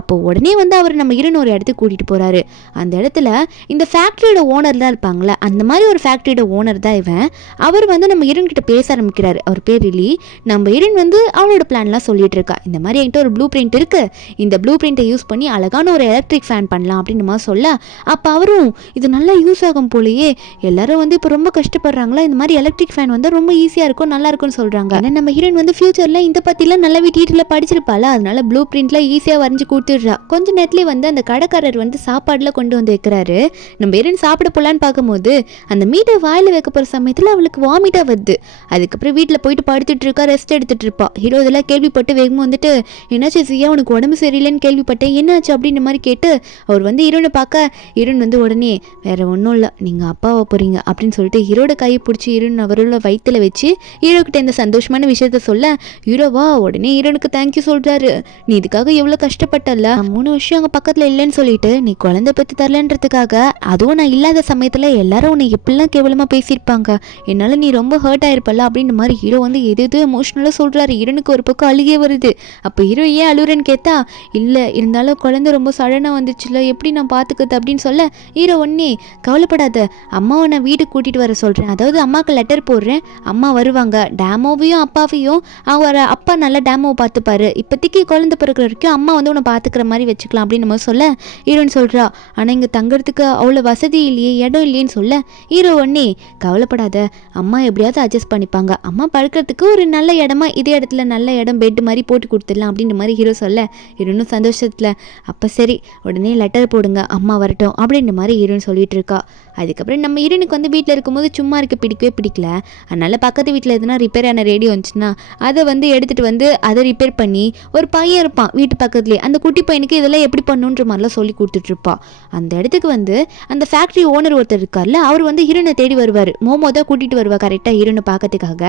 அப்போ உடனே வந்து அவர் நம்ம ஹீரோன் ஒரு இடத்துக்கு கூட்டிகிட்டு போகிறாரு. அந்த இடத்துல இந்த ஃபேக்ட்ரியோட ஓனர்லாம் இருப்பாங்களே அந்த மாதிரி ஒரு ஃபேக்ட்ரியோட ஓனர் தான் இவன். அவர் வந்து நம்ம ஹீரோன் கிட்ட பேச ஆரம்பிக்கிறாரு. அவர் பேர் லிலி. நம்ம ஹீரோன் வந்து அவளோட பிளான்லாம் சொல்லிட்டு இருக்கா. இந்த மாதிரி என்கிட்ட ஒரு ப்ளூ பிரிண்ட் இருக்கு, இந்த ப்ளூ பிரிண்ட்டை யூஸ் பண்ணி அழகான ஒரு எலக்ட்ரிக் ஃபேன் பண்ணலாம் அப்படின்னு மாதிரி சொல்ல அப்போ அவரும் இது நல்லா யூஸ் ஆகும் போலயே, எல்லாரும் வந்து இப்போ ரொம்ப கஷ்டப்படுறாங்களா, இந்த மாதிரி எலக்ட்ரிக் ஃபேன் வந்து ரொம்ப ஈஸியாக இருக்கும் நல்லா இருக்கும்னு சொல்கிறாங்க. ஆனால் நம்ம ஹீரோயின் வந்து ஃபியூச்சரில் இந்த பற்றிலாம் நல்லா டீட்டெயிலாக படிச்சிருப்பாள், அதனால ப்ளூ பிரிண்ட்லாம் ஈஸியாக வரைஞ்சி கொடுத்துடுறா. கொஞ்சம் நேரத்துலேயே வந்து அந்த கடைக்காரர் வந்து சாப்பாடுலாம் கொண்டு வந்து வைக்கிறாரு. நம்ம ஹீரோயின் சாப்பிட போகலான்னு பார்க்கும்போது அந்த மீட்டை வாயில் வைக்க போகிற சமயத்தில் அவளுக்கு வாமிட்டாக வருது. அதுக்கப்புறம் வீட்டில் போயிட்டு படுத்துட்டு இருக்கா, ரெஸ்ட் எடுத்துட்டு இருப்பா. ஹீரோ இதெல்லாம் கேள்விப்பட்டு வேகமாக வந்துட்டு என்னாச்சு சியா உனக்கு உடம்பு சரியில்லைன்னு கேள்விப்பட்டேன், என்னாச்சு அப்படின்ற மாதிரி கேட்டு அவர் வந்து ஹீரோனை பார்க்க ஹீரோன் வந்து உடனே வேற ஒன்றும் இல்லை நீங்கள் அப்பாவை போகிறீங்க அப்படின்னு சொல்லிட்டு ஹீரோட கையை பிடிச்சி ஹீரோன் அவரோட வயிற்றுல வச்சு ஹீரோ கிட்ட இந்த சந்தோஷமான விஷயத்த சொல்ல ஹீரோவா உடனே ஹீரோனுக்கு தேங்க்யூ சொல்கிறாரு. நீ இதுக்காக எவ்வளோ கஷ்டப்பட்டல, 3 வருஷம் அங்கே பக்கத்தில் இல்லைன்னு சொல்லிட்டு நீ குழந்தை பற்றி தரலன்றதுக்காக, அதுவும் நான் இல்லாத சமயத்தில் எல்லாரும் உன்னை எப்படிலாம் கேவலமாக பேசியிருப்பாங்க, என்னால் நீ ரொம்ப ஹர்ட் ஆயிருப்பல அப்படின்ற மாதிரி ஹீரோ வந்து எது எமோஷ்னலாக சொல்கிறாரு. ஹீரோனுக்கு ஒரு பக்கம் அழுகே வருது. அப்போ ஹீரோ ஏன் அழுகுறேன்னு கேட்டா இல்லை இருந்தாலும் குழந்தை ரொம்ப சடனாக வந்துச்சுல எப்படி நான் பார்த்துக்குது அப்படின்னு சொல்ல ஹீரோ ஒன்னே கவலைப்படாத, அம்மாவை நான் வீட்டுக்கு கூட்டிகிட்டு வர சொல்கிறேன், அதாவது அம்மாவுக்கு லெட்டர் போடுறேன், அம்மா வருவாங்க, டேமோவையும் அப்பாவையும் அவர் அப்பா நல்லா டேமோவை பார்த்துப்பாரு, இப்போதைக்கு குழந்தை பிறகு வரைக்கும் அம்மா வந்து உன்னை பார்த்துக்கிற மாதிரி வச்சுக்கலாம் அப்படின்னு நம்ம சொல்ல ஹீரோன்னு சொல்கிறா. ஆனால் இங்கே தங்குறதுக்கு அவ்வளோ வசதி இல்லையே, இடம் இல்லையேன்னு சொல்ல ஹீரோ ஒன்னே கவலைப்படாத, அம்மா எப்படியாவது அட்ஜஸ்ட் பண்ணிப்பாங்க, அம்மா படுக்கிறதுக்கு ஒரு நல்ல இடமா இதே இடத்துல நல்ல இடம் பெட் மாதிரி போட்டு கொடுத்துடலாம் அப்படின்ற மாதிரி ஹீரோ சொல்ல ஹீரோனும் சந்தோஷத்தில் அப்போ சரி உடனே லெட்டர் போடுங்க அம்மா வரட்டும் அப்படின்ற மாதிரி ஹீரோன்னு சொல்லிட்டு இருக்கா. அதுக்கப்புறம் நம்ம ஹீரோனுக்கு வந்து வீட்டில் இருக்கும்போது சும்மா இருக்க பிடிக்கவே பிடிக்கல, அதனால் பக்கத்து வீட்டில் எதுனா ரிப்பேர் ஆன ரேடியோ வந்துச்சுன்னா அதை வந்து எடுத்துகிட்டு வந்து அதை ரிப்பேர் பண்ணி ஒரு பையன் இருப்பான் வீட்டு பக்கத்துலேயே, அந்த குட்டி பையனுக்கு இதெல்லாம் எப்படி பண்ணுன்ற மாதிரிலாம் சொல்லி கொடுத்துட்ருப்பா. அந்த இடத்துக்கு வந்து அந்த ஃபேக்ட்ரி ஓனர் ஒருத்தர் இருக்கார்ல அவர் வந்து ஹீரோனை தேடி வருவார். மோமோ தான் கூட்டிகிட்டு வருவா கரெக்டாக ஹீரோனை பார்க்கறதுக்காக.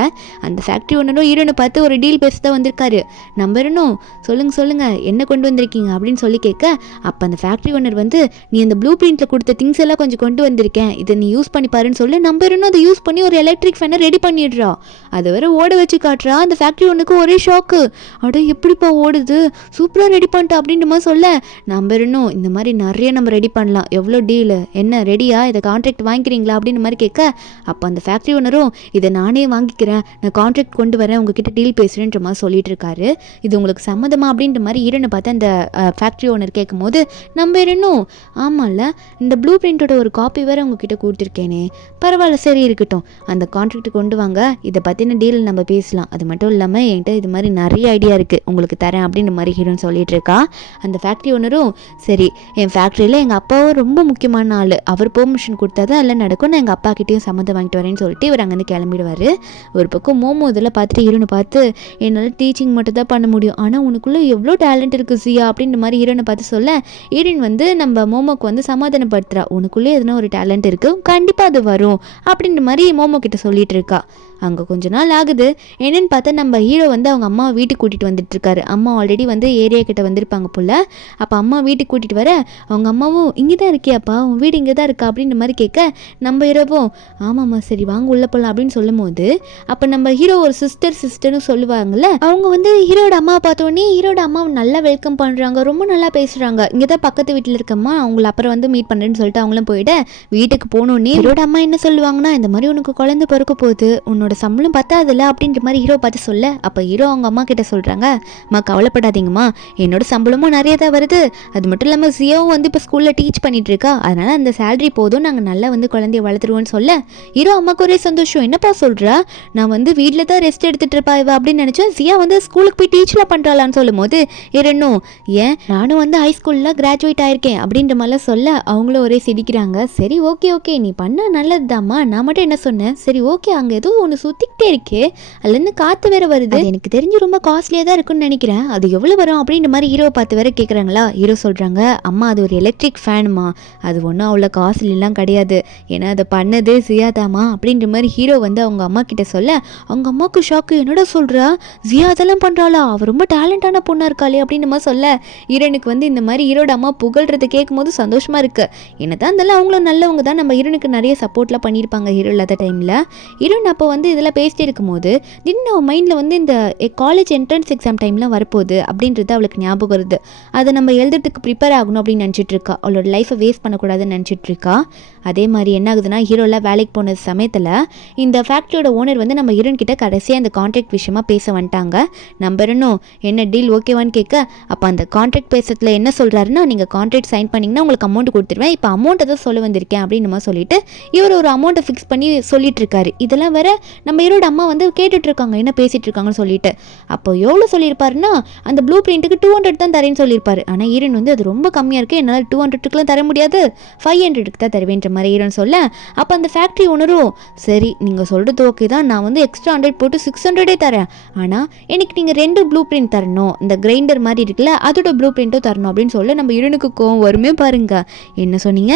அந்த ஃபேக்ட்ரி ஓனரும் ஹீரோனை பார்த்து ஒரு டீல் பேச தான் வந்திருக்காரு. நம்ம இன்னும் சொல்லுங்கள் என்ன கொண்டு வந்திருக்கீங்க அப்படின்னு சொல்லி கேட்க அப்போ அந்த ஃபேக்ட்ரி ஓனர் வந்து நீ அந்த ப்ளூ பிரிண்ட்டில் கொடுத்த திங்ஸ் எல்லாம் கொஞ்சம் கொண்டு வந்திருக்கேன், இதை நீ யூஸ் பண்ணி பாருன்னு சொல்லி நம்ம இன்னும் அதை யூஸ் பண்ணி ஒரு எலக்ட்ரிக் ஃபேனை ரெடி பண்ணிடுறா. அதை வேற ஓட வச்சு காட்டுறா. அந்த ஃபேக்ட்ரி ஒன்றுக்கு ஒரே ஷாக்கு, அட எப்படிப்பா ஓடுது, சூப்பராக ரெடி பண்ணிட்டா அப்படின்ற மாதிரி சொல்ல நம்ம இன்னும் இந்த மாதிரி நிறைய நம்ம ரெடி பண்ணலாம், எவ்வளோ டீலு என்ன ரெடியா, இதை கான்ட்ராக்ட் வாங்கிக்கிறீங்களா அப்படின்ற மாதிரி கேட்க அப்போ அந்த ஃபேக்ட்ரி ஓனரும் இதை நானே வாங்கிக்கிறேன், நான் கான்ட்ராக்ட் கொண்டு வரேன், உங்ககிட்ட டீல் பேசுகிறேன்ற மாதிரி சொல்லிட்டு இருக்காரு. இது உங்களுக்கு சம்மதமா அப்படின்ற மாதிரி ஹீரோனை பார்த்து அந்த ஃபேக்ட்ரி ஓனர் கேட்கும் போது நம்ம இன்னும் ஆமாம்ல இந்த ப்ளூ பிரிண்டோட ஒரு காப்பி வேறு உங்ககிட்ட கொடுத்துருக்கேனே, பரவாயில்ல சரி இருக்கட்டும், அந்த கான்ட்ராக்ட் கொண்டு வாங்க, இதை பற்றின டீல் நம்ம பேசலாம், அது மட்டும் இல்லாமல் என்கிட்ட இது மாதிரி நிறைய ஐடியா இருக்குது உங்களுக்கு தரேன் அப்படின்ற மாதிரி ஹீரோன்னு சொல்லிட்டு இருக்கா. அந்த ஃபேக்ட்ரி ஓனரும் சரி என் ஃபேக்ட்ரியில் எங்கள் அப்பாவும் ரொம்ப முக்கியமான ஆள், அவர் பெர்மிஷன் கொடுத்தா தான் எல்லாம் நடக்கும், நான் எங்கள் அப்பா கிட்டேயும் சம்மந்தம் வாங்கிட்டு வரேன்னு சொல்லிட்டு இவர் அங்கேருந்து கிளம்பிடுவார். ஒரு பக்கம் மோமோ இதெல்லாம் பார்த்துட்டு ஹீரோனை பார்த்து என்னால் டீச்சிங் மட்டும் தான் பண்ண முடியும், ஆனால் உனக்குள்ளே எவ்வளோ டேலண்ட் இருக்குது சியா அப்படின்ற மாதிரி ஹீரோனை பார்த்து சொல்ல ஹீரோயின் வந்து நம்ம மோமோக்கு வந்து சமாதானப்படுத்துறா, உனக்குள்ளே எதுனா ஒரு டேலண்ட் இருக்குது கண்டிப்பாக அது வரும் அப்படின்ற மாதிரி மோமோ கிட்ட சொல்லிட்டு இருக்கா. அங்கே கொஞ்ச நாள் ஆகுது. என்னென்னு பார்த்தா நம்ம ஹீரோ வந்து அவங்க அம்மாவை வீட்டுக்கு கூட்டிகிட்டு வந்துட்டுருக்காரு. அம்மா ஆல்ரெடி வந்து ஏரியா கிட்ட வந்திருப்பாங்க போல். அப்போ அம்மா வீட்டுக்கு கூட்டிகிட்டு வர அவங்க அம்மாவும் இங்கே தான் இருக்கியாப்பா, உன் வீடு இங்கே தான் இருக்கா அப்படின்ற மாதிரி கேட்க நம்ம ஹீரோவும் ஆமாம்மா சரி வாங்க உள்ளே போகலாம் அப்படின்னு சொல்லும் போது அப்போ நம்ம ஹீரோ ஒரு சிஸ்டர்னு சொல்லுவாங்கள்ல, அவங்க வந்து ஹீரோட அம்மாவை பார்த்தோன்னே ஹீரோட அம்மாவை நல்லா வெல்கம் பண்ணுறாங்க, ரொம்ப நல்லா பேசுகிறாங்க. இங்கே தான் பக்கத்து வீட்டில் இருக்கம்மா, அவங்கள அப்புறம் வந்து மீட் பண்ணுறேன்னு சொல்லிட்டு அவங்களும் போயிட்டு வீட்டுக்கு போனோன்னே ஹீரோட அம்மா என்ன சொல்லுவாங்கன்னா இந்த மாதிரி உனக்கு குழந்தை பிறக்க போகுது, உன்னோட சம்பளம் பத்தாதுல அப்படின்ற மாதிரி ஹீரோ பார்த்து சொல்ல அப்போ ஹீரோ அவங்க அம்மா கிட்ட சொல்கிறாங்க அம்மா கவலைப்படாதீங்கம்மா, என்னோட சம்பளமும் நிறைய தான் வருது, அது மட்டும் இல்லாமல் சியோவும் வந்து இப்போ ஸ்கூலில் டீச் பண்ணிட்டு இருக்கா, அதனால் அந்த சேலரி போதும், நாங்கள் நல்லா வந்து குழந்தைய வளர்த்துருவோன்னு சொல்ல ஹீரோ அம்மாவுக்கு ஒரே சந்தோஷம். என்னப்பா சொல்கிறா, நான் வந்து வீட்டில் தான் ரெஸ்ட் எடுத்துகிட்டு இருப்பா இவ அப்படின்னு நினச்சேன், சியா வந்து ஸ்கூலுக்கு போய் டீச்லாம் பண்ணுறாளான்னு சொல்லும் போது இன்னும் ஏன் நானும் வந்து ஹைஸ்கூலில் கிராஜுவேட் ஆயிருக்கேன் அப்படின்ற மாதிரிலாம் சொல்ல அவங்களும் ஒரே சிரிக்கிறாங்க. சரி ஓகே நீ பண்ண நல்லது தாம்மா, நான் மட்டும் என்ன சொன்னேன், சரி ஓகே அங்கே ஏதோ ஒன்று சுற்றிக்கிட்டே இருக்கே, அதுலேருந்து காற்று வேற வருது, எனக்கு தெரிஞ்சு ரொம்ப காஸ்ட்லியாக தான் இருக்குன்னு நினைக்கிறேன், அது எவ்வளோ வரும் அப்படின்ற மாதிரி ஹீரோவை பார்த்து வேற கேட்குறாங்களா. ஹீரோ சொல்கிறாங்க, அம்மா அது ஒரு எலக்ட்ரிக் ஃபேனுமா, அது ஒன்றும் அவ்வளோ காஸ்ட்லிலாம் கிடையாது, ஏன்னா அதை பண்ணதே ஜியாதாமா அப்படின்ற மாதிரி ஹீரோ வந்து அவங்க அம்மா கிட்ட சொல்ல அவங்க அம்மாவுக்கு ஷாக்கு. என்னடா சொல்கிறா, ஜியா அதெல்லாம் பண்ணுறாளா, அவள் ரொம்ப டேலண்டான பொண்ணாக இருக்காளே அப்படின்னு மாதிரி சொல்ல ஹீரோனுக்கு வந்து இந்த மாதிரி ஹீரோட அம்மா புகழ்றதை கேட்கும் போது சந்தோஷமாக இருக்குது. என்னதான் இருந்தாலும் அவங்களும் நல்லவங்க தான், நம்ம ஹீரோனுக்கு நிறைய சப்போர்ட்லாம் பண்ணியிருப்பாங்க ஹீரோ இல்லாத டைமில். ஹீரோன் அப்போ வந்து இதெல்லாம் பேசிட்டு இருக்கும்போது திடீர்னு அவன் மைண்டில் வந்து இந்த காலேஜ் என்ட்ரன்ஸ் எக்ஸாம் டைம்லாம் வரப்போகுது அப்படின்றது அவளுக்கு ஞாபகம் வருது. அதை நம்ம எழுதுறதுக்கு ப்ரிப்பேர் ஆகணும் அப்படின்னு நினச்சிட்டு இருக்கா, அவளோட லைஃப்பை வேஸ்ட் பண்ணக்கூடாதுன்னு நினச்சிட்டு இருக்கா. அதே மாதிரி என்ன ஆகுதுன்னா, ஹீரோலாம் வேலைக்கு போன சமயத்தில் இந்த ஃபேக்ட்ரியோட ஓனர் வந்து நம்ம ஹீரோன் கிட்ட கடைசியாக அந்த கான்ட்ராக்ட் விஷயமா பேச வந்துட்டாங்க. நம்பரனும் என்ன டீல் ஓகேவான்னு கேட்க, அப்போ அந்த கான்ட்ராக்ட் பேசுறதுல என்ன சொல்கிறாருன்னா, நீங்கள் கான்ட்ராக்ட் சைன் பண்ணிங்கன்னா உங்களுக்கு அமௌண்ட் கொடுத்துருவேன், இப்போ அமௌண்ட்டை தான் சொல்ல வந்திருக்கேன் அப்படின்னு நம்ம சொல்லிட்டு இவர் ஒரு அமௌண்ட்டை ஃபிக்ஸ் பண்ணி சொல்லிட்டு இருக்காரு. இதெல்லாம் வேற நம்ம ஹீரோட அம்மா வந்து கேட்டுட்டு இருக்காங்க என்ன பேசிட்டு இருக்காங்கன்னு சொல்லிட்டு. அப்போ எவ்வளோ சொல்லியிருப்பாருன்னா, அந்த ப்ளூ பிரிண்ட்டுக்கு 200 தான் தரேன்னு சொல்லியிருப்பாரு. ஆனால் ஹீரோன் வந்து அது ரொம்ப கம்மியாக இருக்குது, என்னால் 200க்குலாம் தர முடியாது, 500க்கு தான் தருவேன்ற மாதிரி ஹீரோன் சொல்ல, அப்போ அந்த ஃபேக்ட்ரி ஓனரும் சரி நீங்கள் சொல்கிறது ஓகே தான், நான் வந்து எக்ஸ்ட்ரா 100 போட்டு 600 தரேன், ஆனால் எனக்கு நீங்கள் 2 ப்ளூ பிரிண்ட் தரணும், இந்த கிரைண்டர் மாதிரி இருக்குல்ல அதோட ப்ளூ பிரிண்ட்டும் தரணும் அப்படின்னு சொல்ல நம்ம ஹீரோனுக்கு கோவம் வருமே பாருங்க. என்ன சொன்னீங்க,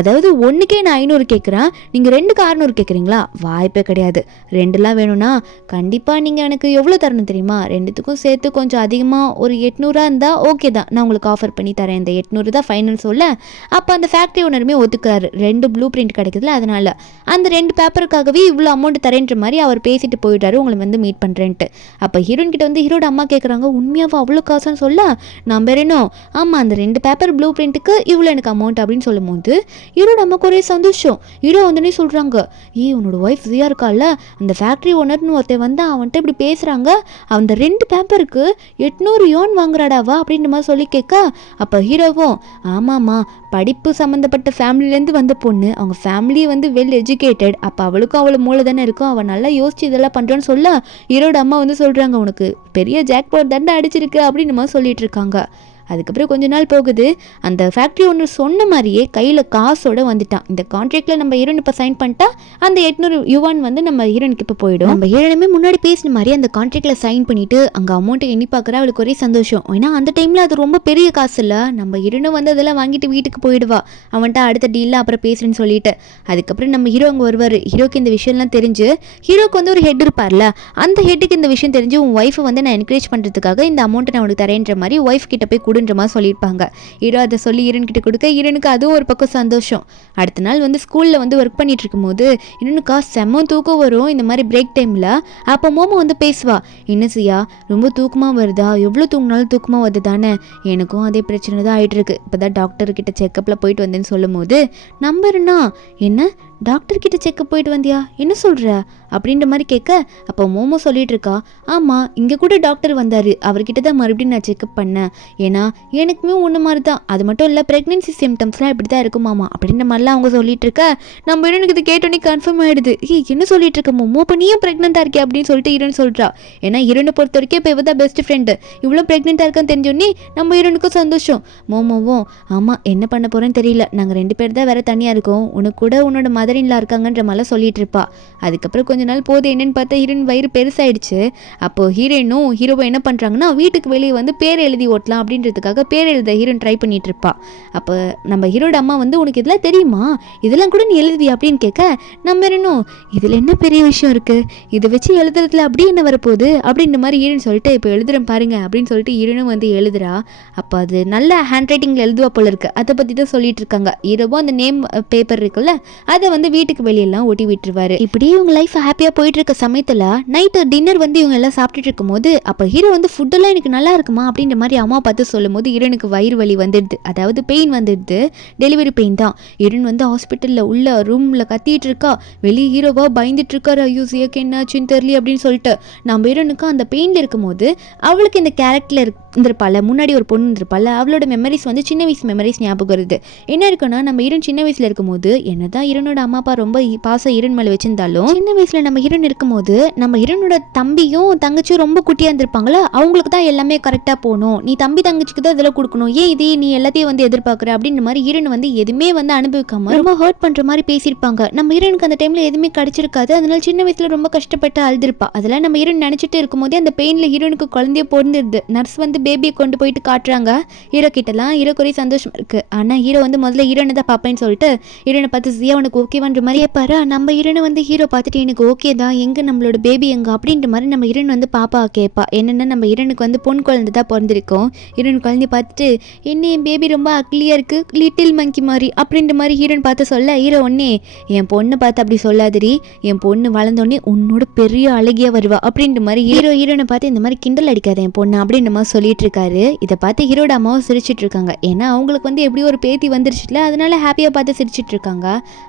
அதாவது ஒன்றுக்கே நான் 500 கேட்குறேன், நீங்கள் 2க்கு 600 கேட்குறீங்களா, வாய்ப்பே கிடையாது, 2லாம் வேணும்னா கண்டிப்பாக நீங்கள் எனக்கு எவ்வளோ தரணும் தெரியுமா, 2த்துக்கும் சேர்த்து கொஞ்சம் அதிகமாக ஒரு 800 இருந்தால் ஓகே தான், நான் உங்களுக்கு ஆஃபர் பண்ணி தரேன், இந்த 800 தான் ஃபைனல் சொல்ல. அப்போ அந்த ஃபேக்ட்ரி ஓனருமே ஒத்துக்காரு, 2 ப்ளூ பிரிண்ட் கிடைக்குதுல அதனால அந்த 2 பேப்பருக்காகவே இவ்வளோ அமௌண்ட் தரேன்ற மாதிரி அவர் பேசிட்டு போயிட்டாரு, உங்களை வந்து மீட் பண்ணுறேன்ட்டு. அப்போ ஹீரோன் கிட்ட வந்து ஹீரோட அம்மா கேட்குறாங்க, உண்மையாவா அவ்வளோ காசுன்னு சொல்ல நான் பெறணும், ஆமாம் அந்த 2 பேப்பர் ப்ளூ பிரிண்ட்டுக்கு இவ்வளோ எனக்கு அமௌண்ட் அப்படின்னு சொல்லும் போது ஹீரோட அம்மாவுக்கு ஒரே சந்தோஷம். ஹீரோ வந்து சொல்கிறாங்க, உன்னோட ஒய்ஃப் ஜியா இருக்கால, அந்த ஃபேக்ட்ரி ஓனர்னு ஒருத்தர் வந்து அவன்கிட்ட இப்படி பேசுகிறாங்க, அந்த 2 பேப்பருக்கு 800 யோன் வாங்குறாடாவா அப்படின்ற மாதிரி சொல்லி கேட்க, அப்போ ஹீரோவும் ஆமாம்மா படிப்பு சம்மந்தப்பட்ட ஃபேமிலியிலேருந்து வந்த பொண்ணு, அவங்க ஃபேமிலி வந்து வெல் எஜுகேட்டட், அப்போ அவளுக்கும் அவ்வளோ மூளை தானே இருக்கும், அவள் நல்லா யோசிச்சு இதெல்லாம் பண்ணுறான்னு சொல்ல ஹீரோட அம்மா வந்து சொல்கிறாங்க, உனக்கு பெரிய ஜாக்பாட் தண்டை அடிச்சிருக்கு அப்படின்னு மாதிரி சொல்லிட்டு இருக்காங்க. அதுக்கப்புறம் கொஞ்ச நாள் போகுது, அந்த ஃபேக்ட்ரி ஒன்று சொன்ன மாதிரியே கையில் காசோட வந்துட்டான். இந்த கான்ட்ராக்டில் நம்ம ஹீரோன் இப்போ சைன் பண்ணிட்டா அந்த 800 யுவான் வந்து நம்ம ஹீரோனுக்கு இப்போ போயிடும். நம்ம ஹீரோனுமே முன்னாடி பேசின மாதிரி அந்த கான்ட்ராக்டில் சைன் பண்ணிட்டு அங்கே அமௌண்ட்டை எண்ணி பார்க்குறா, அவளுக்கு ஒரே சந்தோஷம். ஏன்னா அந்த டைமில் அது ரொம்ப பெரிய காசு இல்லை, நம்ம ஹீரோனும் வந்து அதெல்லாம் வாங்கிட்டு வீட்டுக்கு போயிடுவா, அவன்கிட்ட அடுத்த டீலில் அப்புறம் பேசுறேன்னு சொல்லிட்டு. அதுக்கப்புறம் நம்ம ஹீரோ அங்கே வருவார். ஹீரோக்கு இந்த விஷயம்லாம் தெரிஞ்சு, ஹீரோக்கு வந்து ஒரு ஹெட் இருப்பார்ல, அந்த ஹெட்டுக்கு இந்த விஷயம் தெரிஞ்சு உன் ஒய்ஃபை வந்து நான் என்கரேஜ் பண்ணுறதுக்காக இந்த அமௌண்ட்டை நான் உனக்கு தரேன்ற மாதிரி ஒய்ஃப் கிட்ட போய் கொடுன்ற மாதிரி சொல்லியிருப்பாங்க. ஹீரோ அதை சொல்லி ஹீரோன் கிட்ட கொடுக்க ஹீரோனுக்கு அதுவும் ஒரு பக்கம் சந்தோஷம். அடுத்த நாள் வந்து ஸ்கூலில் வந்து ஒர்க் பண்ணிட்டு இருக்கும்போது ஹீரோனுக்கா செம்ம தூக்கம் வரும் இந்த மாதிரி பிரேக் டைமில். அப்போ மோமோ வந்து பேசுவா, என்ன செய்யா ரொம்ப தூக்கமாக வருதா, எவ்வளோ தூங்கினாலும் தூக்கமாக வருது தானே, எனக்கும் அதே பிரச்சனை தான் ஆகிட்டு இருக்கு, இப்போ தான் டாக்டர்கிட்ட செக்கப்பில் போயிட்டு வந்தேன்னு சொல்லும் போது நம்பருண்ணா என்ன டாக்டர் கிட்ட செக்கப் போயிட்டு வந்தியா, என்ன சொல்கிற அப்படின்ற மாதிரி கேட்க, அப்போ மோமோ சொல்லிட்டு இருக்கா, ஆமாம் இங்கே கூட டாக்டர் வந்தார், அவர்கிட்ட தான் மறுபடியும் நான் செக்கப் பண்ணேன், ஏன்னா எனக்குமே ஒன்று மாதிரி தான், அது மட்டும் இல்லை ப்ரெக்னென்சி சிம்டம்ஸ்லாம் இப்படி தான் இருக்குமாமா அப்படின்ற மாதிரிலாம் அவங்க சொல்லிட்டு இருக்க. நம்ம ஹீரோனுக்கு இது கேட்டோன்னே கன்ஃபார்ம் ஆகிடுது, என்ன சொல்லிட்டு இருக்க மோமோ, இப்போ நீயும் ப்ரெக்னெண்ட்டாக இருக்கே அப்படின்னு சொல்லிட்டு ஹீரோன் சொல்கிறா. ஏன்னா ஹீரோனை பொறுத்த வரைக்கும் இப்போ இவ தான் பெஸ்ட் ஃப்ரெண்டு, இவ்வளோ ப்ரெக்னெண்ட்டாக இருக்கான்னு தெரிஞ்சோன்னே நம்ம ஹீரோனுக்கும் சந்தோஷம். மோமோவும் ஆமாம் என்ன பண்ண போகிறேன்னு தெரியல, நாங்கள் 2 பேர் தான் வேறு தனியாக இருக்கோம், உனக்கு கூட உன்னோட மதரின்லாம் இருக்காங்கன்ற மாதிரிலாம் சொல்லிட்டு இருப்பா. அதுக்கப்புறம் கொஞ்ச நாள் போது என்னன்னு பார்த்தா ஹீரோயின் வயிறு பெருசாயிடுச்சு. அப்போ ஹீரோயினும் ஹீரோவும் என்ன பண்ணுறாங்கன்னா, வீட்டுக்கு வெளியே வந்து பேர் எழுதி ஓட்டலாம் அப்படின்றதுக்காக பேர் எழுத ஹீரோயின் ட்ரை பண்ணிட்டு இருப்பா. அப்போ நம்ம ஹீரோட அம்மா வந்து உனக்கு இதெல்லாம் தெரியுமா, இதெல்லாம் கூட நீ எழுதுவி அப்படின்னு கேட்க, நம்ம இன்னும் இதில் என்ன பெரிய விஷயம் இருக்குது, இதை வச்சு எழுதுறதுல அப்படி என்ன வரப்போகுது அப்படின்ற மாதிரி ஹீரோயின் சொல்லிட்டு இப்போ எழுதுறேன் பாருங்க அப்படின்னு சொல்லிட்டு ஹீரோனும் வந்து எழுதுறா. அப்போ அது நல்ல ஹேண்ட் ரைட்டிங்கில் எழுதுவா போல இருக்கு, அதை பற்றி தான் சொல்லிட்டு இருக்காங்க. ஹீரோவும் அந்த நேம் பேப்பர் இருக்குல்ல அதை வந்து வீட்டுக்கு வெளியெல்லாம் ஒட்டி விட்டுருவாரு. இப்படியே இவங்க லைஃப் ஹாப்பியாக போயிட்டு இருக்க சமயத்தில் நைட்டு டின்னர் வந்து இவங்க எல்லாம் சாப்பிட்டுட்டு இருக்கும் போது அப்போ ஹீரோ வந்து ஃபுட்டெல்லாம் எனக்கு நல்லா இருக்குமா அப்படின்ற மாதிரி அம்மா பார்த்து சொல்லும் போது ஹீரோனுக்கு வயிறு வலி வந்துடுது, அதாவது பெயின் வந்துடுது, டெலிவரி பெயின் தான். ஹீரோன் வந்து ஹாஸ்பிட்டலில் உள்ள ரூமில் கத்திட்டு இருக்கா, வெளியே ஹீரோவா பயந்துட்டு இருக்காரு, ஐயோ சியக்கு என்னாச்சுன்னு தெரியல அப்படின்னு சொல்லிட்டு. நம்ம ஹீரோனுக்கு அந்த பெயினில் இருக்கும் போது அவளுக்கு இந்த கேரக்டரில் இருந்திருப்பாள், முன்னாடி ஒரு பொண்ணு இருந்திருப்பாள், அவளோட மெமரிஸ் வந்து சின்ன வயசு மெமரிஸ் ஞாபகம் வருது. என்ன இருக்குன்னா, நம்ம ஹீரோன் சின்ன வயசில் இருக்கும்போது என்னதான் ஹீரோனோட அம்மா அப்பா ரொம்ப பாசம் ஹீரோன் மேலே வச்சிருந்தாலும் சின்ன வயசில் நம்ம ஹீரோன் இருக்கும்போது நம்ம ஹீரோனோட தம்பியும் தங்கச்சியும் ரொம்ப குட்டியாக இருந்திருப்பாங்களா, அவங்களுக்கு தான் எல்லாமே கரெக்டாக போகணும், நீ தம்பி தங்கச்சிக்கு தான் இதெல்லாம் கொடுக்கணும், ஏன் இதே நீ எல்லாத்தையும் வந்து எதிர்பார்க்குற அப்படின்ற மாதிரி ஹீரோன் வந்து எதுவுமே வந்து அனுபவிக்காம ரொம்ப ஹர்ட் பண்ணுற மாதிரி பேசியிருப்பாங்க. நம்ம ஹீரோனுக்கு அந்த டைமில் எதுவுமே கிடைச்சிருக்காது, அதனால சின்ன வயசில் ரொம்ப கஷ்டப்பட்டு அழுதுருப்பா. அதெல்லாம் நம்ம ஹீரோன் நினச்சிட்டு இருக்கும்போதே அந்த பெயினில் ஹீரோனுக்கு குழந்தைய பிறந்துருது. நர்ஸ் வந்து பேபியை கொண்டு போயிட்டு காட்டுறாங்க ஹீரோ கிட்டலாம். ஹீரோக்கு ஒரே சந்தோஷம் இருக்குது. ஆனால் ஹீரோ வந்து முதல்ல ஹீரோனை தான் பார்ப்பேன்னு சொல்லிட்டு ஹீரோனை பார்த்து ஜியா உனக்கு ஓகேவான்ற மாதிரி பாரு. நம்ம ஹீரோனை வந்து ஹீரோ பார்த்துட்டு எனக்கு ஓகே தான், எங்கே நம்மளோட பேபி எங்கே அப்படின்ற மாதிரி நம்ம ஹீரோன் வந்து பாப்பா கேட்பா. என்னென்னா நம்ம ஹீரோனுக்கு வந்து பொன் குழந்தை தான் பிறந்திருக்கோம். ஹீரோன் குழந்தைய பார்த்துட்டு என்ன என் பேபி ரொம்ப அக்லியாக இருக்குது, லிட்டில் மங்கி மாதிரி அப்படின்ற மாதிரி ஹீரோன் பார்த்து சொல்ல ஹீரோ ஒன்னே என் பொண்ணை பார்த்து அப்படி சொல்லாதடி, என் பொண்ணு வளர்ந்தோடனே உன்னோட பெரிய அழகியாக வருவா அப்படின்ற மாதிரி ஹீரோனை பார்த்து இந்த மாதிரி கிண்டல் அடிக்காத என் பொண்ணு அப்படின்ற மாதிரி சொல்லிட்டு இருக்காரு. இதை பார்த்து ஹீரோட அம்மாவும் சிரிச்சிட்டு இருக்காங்க. ஏன்னா அவங்களுக்கு வந்து எப்படி ஒரு பேத்தி வந்துருச்சுல, அதனால ஹாப்பியாக பார்த்து சிரிச்சிட்டு இருக்காங்க.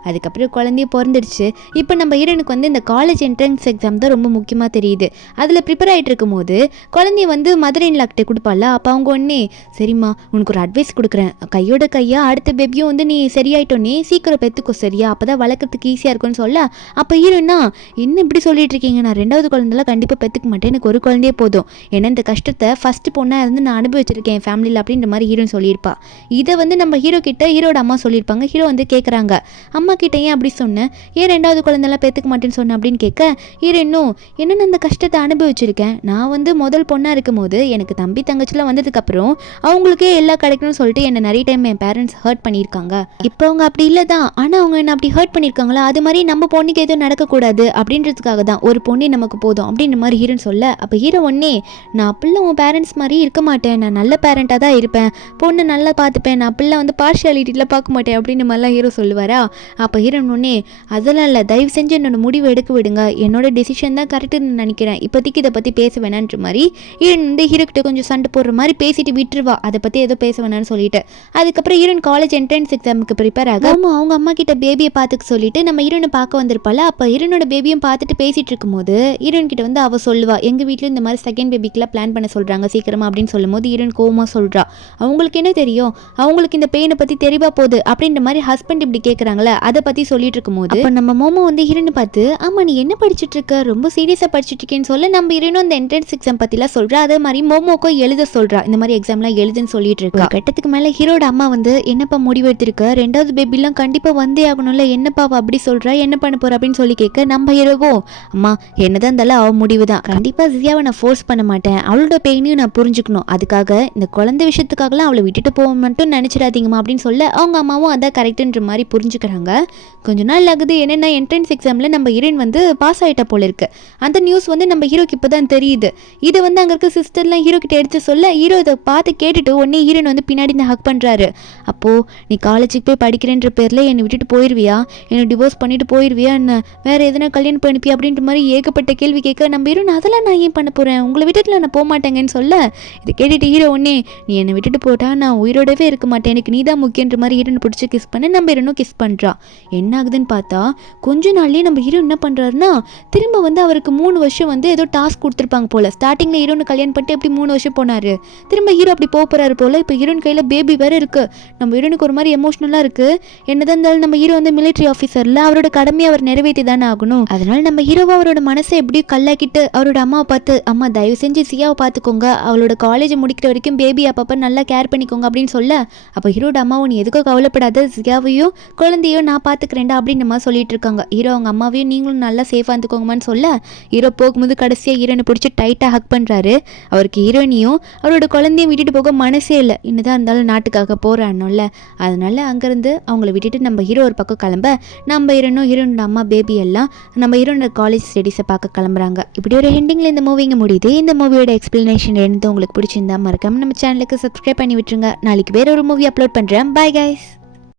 அதுக்கப்புறம் குழந்தைய பிறந்துடுச்சு. இப்போ நம்ம ஹீரோனுக்கு வந்து இந்த காலேஜ் என்ட்ரன்ஸ் எக்ஸாம் தான் ரொம்ப முக்கியமாக தெரியுது. அதில் ப்ரிப்பேர் ஆகிட்டு இருக்கும் போது குழந்தைய வந்து மதர் இன் லாக்கிட்ட கொடுப்பால. அப்போ அவங்க ஒன்னே சரிம்மா உனக்கு ஒரு அட்வைஸ் கொடுக்குறேன், கையோட கையா அடுத்த பேபியும் வந்து நீ சரியாயிட்டோன்னே சீக்கிரம் பெற்றுக்கோ சரியா, அப்போ தான் வளர்க்குறதுக்கு ஈஸியாக இருக்கும்னு சொல்ல. அப்போ ஹீரோனா என்ன இப்படி சொல்லிட்டு இருக்கீங்க, நான் 2வது குழந்தைலாம் கண்டிப்பாக பெற்றுக்க மாட்டேன், எனக்கு ஒரு குழந்தையே போதும், ஏன்னா இந்த கஷ்டத்தை ஃபஸ்ட்டு பொண்ணாக இருந்து நான் அனுபவிச்சிருக்கேன் என் ஃபேமிலியில் அப்படின்ற மாதிரி ஹீரோன்னு சொல்லியிருப்பா. இதை வந்து நம்ம ஹீரோ கிட்ட ஹீரோட அம்மா சொல்லியிருப்பாங்க. ஹீரோ வந்து கேட்குறாங்க அம்மா கிட்ட ஏன் அப்படி சொன்னேன், ஏன் 2வது குழந்தைலாம் பெற்றுக்க மாட்டேன்னு சொன்னேன் அப்படின்னு கேட்க ஹீரோ இன்னும் என்னென்ன அந்த கஷ்டத்தை அனுபவிச்சிருக்கேன், நான் வந்து முதல் பொண்ணாக இருக்கும் போது எனக்கு தம்பி தங்கச்சிலாம் வந்ததுக்கப்புறம் அவங்களுக்கே எல்லாம் கிடைக்கணும்னு சொல்லிட்டு என்னை நிறைய டைம் என் பேரண்ட்ஸ் ஹர்ட் பண்ணியிருக்காங்க. இப்போ அவங்க அப்படி இல்லை தான், ஆனால் அவங்க என்ன அப்படி ஹர்ட் பண்ணியிருக்காங்களா, அது மாதிரி நம்ம பொண்ணுக்கு எதுவும் நடக்கக்கூடாது அப்படின்றதுக்காக தான் ஒரு பொண்ணே நமக்கு போதும் அப்படின்ற மாதிரி ஹீரோன்னு சொல்ல. அப்போ ஹீரோ ஒன்னே நான் அப்படிலாம் உன் பேரண்ட்ஸ் மாதிரி இருக்க மாட்டேன், நான் நல்ல பேரண்ட்டாக தான் இருப்பேன், பொண்ணு நல்லா பார்த்துப்பேன், நான் அப்படிலாம் வந்து பார்ஷியாலிட்டியில் பார்க்க மாட்டேன் அப்படின்ற மாதிரிலாம் ஹீரோ சொல்லுவாரா. அப்போ ஹீரோன் ஒன்னே அதெல்லாம் இல்லை, தயவு செஞ்சு என்னோட முடிவு எடுக்க விடுங்க, என்னோட டெசிஷன் தான் கரெக்டுன்னு நினைக்கிறேன், இப்போதைக்கு இதை பற்றி பேச வேணான்ற மாதிரி ஹீரோன் வந்து ஹீரோ கிட்ட கொஞ்சம் சண்டை போடுற மாதிரி பேசிட்டு விட்டுருவா, அதை பற்றி ஏதோ பேச வேணான்னு சொல்லிட்டு. அதுக்கப்புறம் ஹீரோன் காலேஜ் என்ட்ரன்ஸ் எக்ஸாமுக்கு ப்ரிப்பேர் ஆக அவங்க அம்மா கிட்ட பேபியை பார்த்துக்க சொல்லிட்டு நம்ம ஹீரோனை பார்க்க வந்திருப்பாள். அப்போ ஹீரோனோட பேபியும் பார்த்துட்டு பேசிட்டு இருக்கும்போது ஹீரோன் கிட்ட வந்து அவள் சொல்லுவா எங்கள் வீட்டில் இந்த மாதிரி செகண்ட் பேபிக்கெலாம் பிளான் பண்ண சொல்கிறாங்க சீக்கிரமா அப்படின்னு சொல்லும்போது ஹீரோன் கோவமாக சொல்கிறா அவங்களுக்கு என்ன தெரியும், அவங்களுக்கு இந்த பெயினை பற்றி தெரியவா போகுது அப்படின்ற மாதிரி ஹஸ்பண்ட் இப்படி கேட்குறாங்களே அதை பற்றி சொல்லிட்டு இருக்கும்போது அப்போ நம்ம மோமோ வந்து ஹீரோனை பார்த்து ஆமாம் நீ என்ன படிச்சுட்டு இருக்க, ரொம்ப சீரியஸாக படிச்சுட்டு இருக்கேன்னு சொல்ல நம்ம ஹீரோனும் அந்த என்ட்ரன்ஸ் எக்ஸாம் பற்றிலாம் சொல்கிறா. அதே மாதிரி மோமோக்கும் எழுத சொல்கிறா, இந்த மாதிரி எக்ஸாம்லாம் எழுதுன்னு சொல்லிட்டு இருக்கா. கட்டத்துக்கு மேலே ஹீரோட அம்மா வந்து என்னப்பா முடிவு எடுத்திருக்க, 2வது பேபிலாம் கண்டிப்பாக வந்தே ஆகணும்ல, என்னப்பா அப்படி சொல்கிறா, என்ன பண்ண போகிற அப்படின்னு சொல்லி கேட்க நம்ம ஹீரோவோ அம்மா என்னதான் இருந்தாலும் அவள் முடிவு தான், கண்டிப்பாக ஜியாவை நான் ஃபோர்ஸ் பண்ண மாட்டேன், அவளோட பெயினையும் நான் புரிஞ்சுக்கணும், அதுக்காக இந்த குழந்தை விஷயத்துக்காகலாம் அவளை விட்டுட்டு போக மட்டும் நினச்சிடாதீங்கம்மா அப்படின்னு சொல்ல அவங்க அம்மாவும் அதான் கரெக்டுன்ற மாதிரி புரிஞ்சுக்கிறாங்க. கொஞ்ச நாள் ஆகுது. என்னென்னா என்ட்ரன்ஸ் எக்ஸாமில் நம்ம ஹீரோயின் வந்து பாஸ் ஆகிட்டா போல இருக்கு. அந்த நியூஸ் வந்து நம்ம ஹீரோக்கு இப்போ தான் தெரியுது. இதை வந்து அங்கே இருக்க சிஸ்டர்லாம் ஹீரோ கிட்ட எடுத்து சொல்ல ஹீரோ இதை பார்த்து கேட்டுட்டு உடனே ஹீரோயின் வந்து பின்னாடி இந்த ஹக் பண்ணுறாரு. அப்போது நீ காலேஜுக்கு போய் படிக்கிறேன்ற பேரில் என்னை விட்டுட்டு போயிடுவியா, என்னை டிவோர்ஸ் பண்ணிட்டு போயிடுவியா, என்ன வேறு எதுனா கல்யாணம் பண்ணிப்பியா அப்படின்ற மாதிரி ஏகப்பட்ட கேள்வி கேட்க நம்ம ஹீரோயின் அதெல்லாம் நான் ஏன் பண்ண போகிறேன், உங்களை விட்டுட்டு நான் போக மாட்டேங்கன்னு சொல்ல இதை கேட்டுட்டு ஹீரோ ஒன்னே நீ என்னை விட்டுட்டு போட்டால் நான் உயிரோடவே இருக்க மாட்டேன், எனக்கு நீ தான் முக்கியன்ற மாதிரி ஹீரோனை பிடிச்சி கிஸ் பண்ண நம்ம ஹீரோனும் கிஸ் பண்ணுறா. என்ன ஆகுதுன்னு பார்த்தா கொஞ்ச நாள்லேயே நம்ம ஹீரோ என்ன பண்ணுறாருன்னா திரும்ப வந்து அவருக்கு 3 வருஷம் வந்து ஏதோ டாஸ்க் கொடுத்துருப்பாங்க போல். ஸ்டார்டிங்கில் ஹீரோனு கல்யாணம் பண்ணிட்டு எப்படி 3 வருஷம் போனார், திரும்ப ஹீரோ அப்படி போகிறாரு போல். இப்போ ஹீரோன் கையில் பேபி வேறு இருக்குது. நம்ம ஹீரோனுக்கு ஒரு மாதிரி எமோஷ்னலாக இருக்குது. என்னதான் இருந்தாலும் நம்ம ஹீரோ வந்து மிலிட்ரி ஆஃபீஸரில் அவரோட கடமையை அவர் நிறைவேற்றி தானே ஆகணும். அதனால நம்ம ஹீரோவை அவரோட மனசை எப்படி கல்லாக்கிட்டு அவரோட அம்மாவை பார்த்து அம்மா தயவு செஞ்சு சியாவை பார்த்துக்கோங்க, அவளோட காலேஜ் முடிக்கிற வரைக்கும் பேபி அப்பப்போ நல்லா கேர் பண்ணிக்கோங்க அப்படின்னு சொல்ல அப்போ ஹீரோட அம்மாவும் நீ எதுக்கோ கவலைப்படாத, சியாவையும் குழந்தையும் நான் பார்த்துக்கிறேன்டா அப்படின்னு நம்ம சொல்லிட்டு இருக்காங்க. ஹீரோ அவங்க அம்மாவையும் நீங்களும் நல்லா சேஃபாக இருந்துக்கோங்கம்மான்னு சொல்ல ஹீரோ போகும்போது கடைசியாக ஹீரோனை பிடிச்சி டைட்டாக ஹக் பண்ணுறாரு. அவருக்கு ஹீரோனியும் அவரோட குழந்தையும் விட்டுட்டு போக மனசே இல்லை, என்னதான் இருந்தாலும் நாட்டுக்காக போகிறானோல்ல. அதனால அங்கேருந்து அவங்கள விட்டுட்டு நம்ம ஹீரோ ஒரு பக்கம் கிளம்ப நம்ம ஹீரோனும் ஹீரோனோட அம்மா பேபி எல்லாம் நம்ம ஹீரோனோட காலேஜ் ஸ்டடீஸை பார்க்க கிளம்புறாங்க. இப்படி ஒரு எண்டிங்கில் இந்த மூவிங்க முடியுது. இந்த மூவியோட எக்ஸ்பிளனேஷன் என்னது உங்களுக்கு பிடிச்சிருந்தா மறக்காம நம்ம சேனலுக்கு சப்ஸ்கிரைப் பண்ணி விட்டுருங்க. நாளைக்கு வேற ஒரு மூவி அப்லோட் பண்ணுறேன். Bye guys.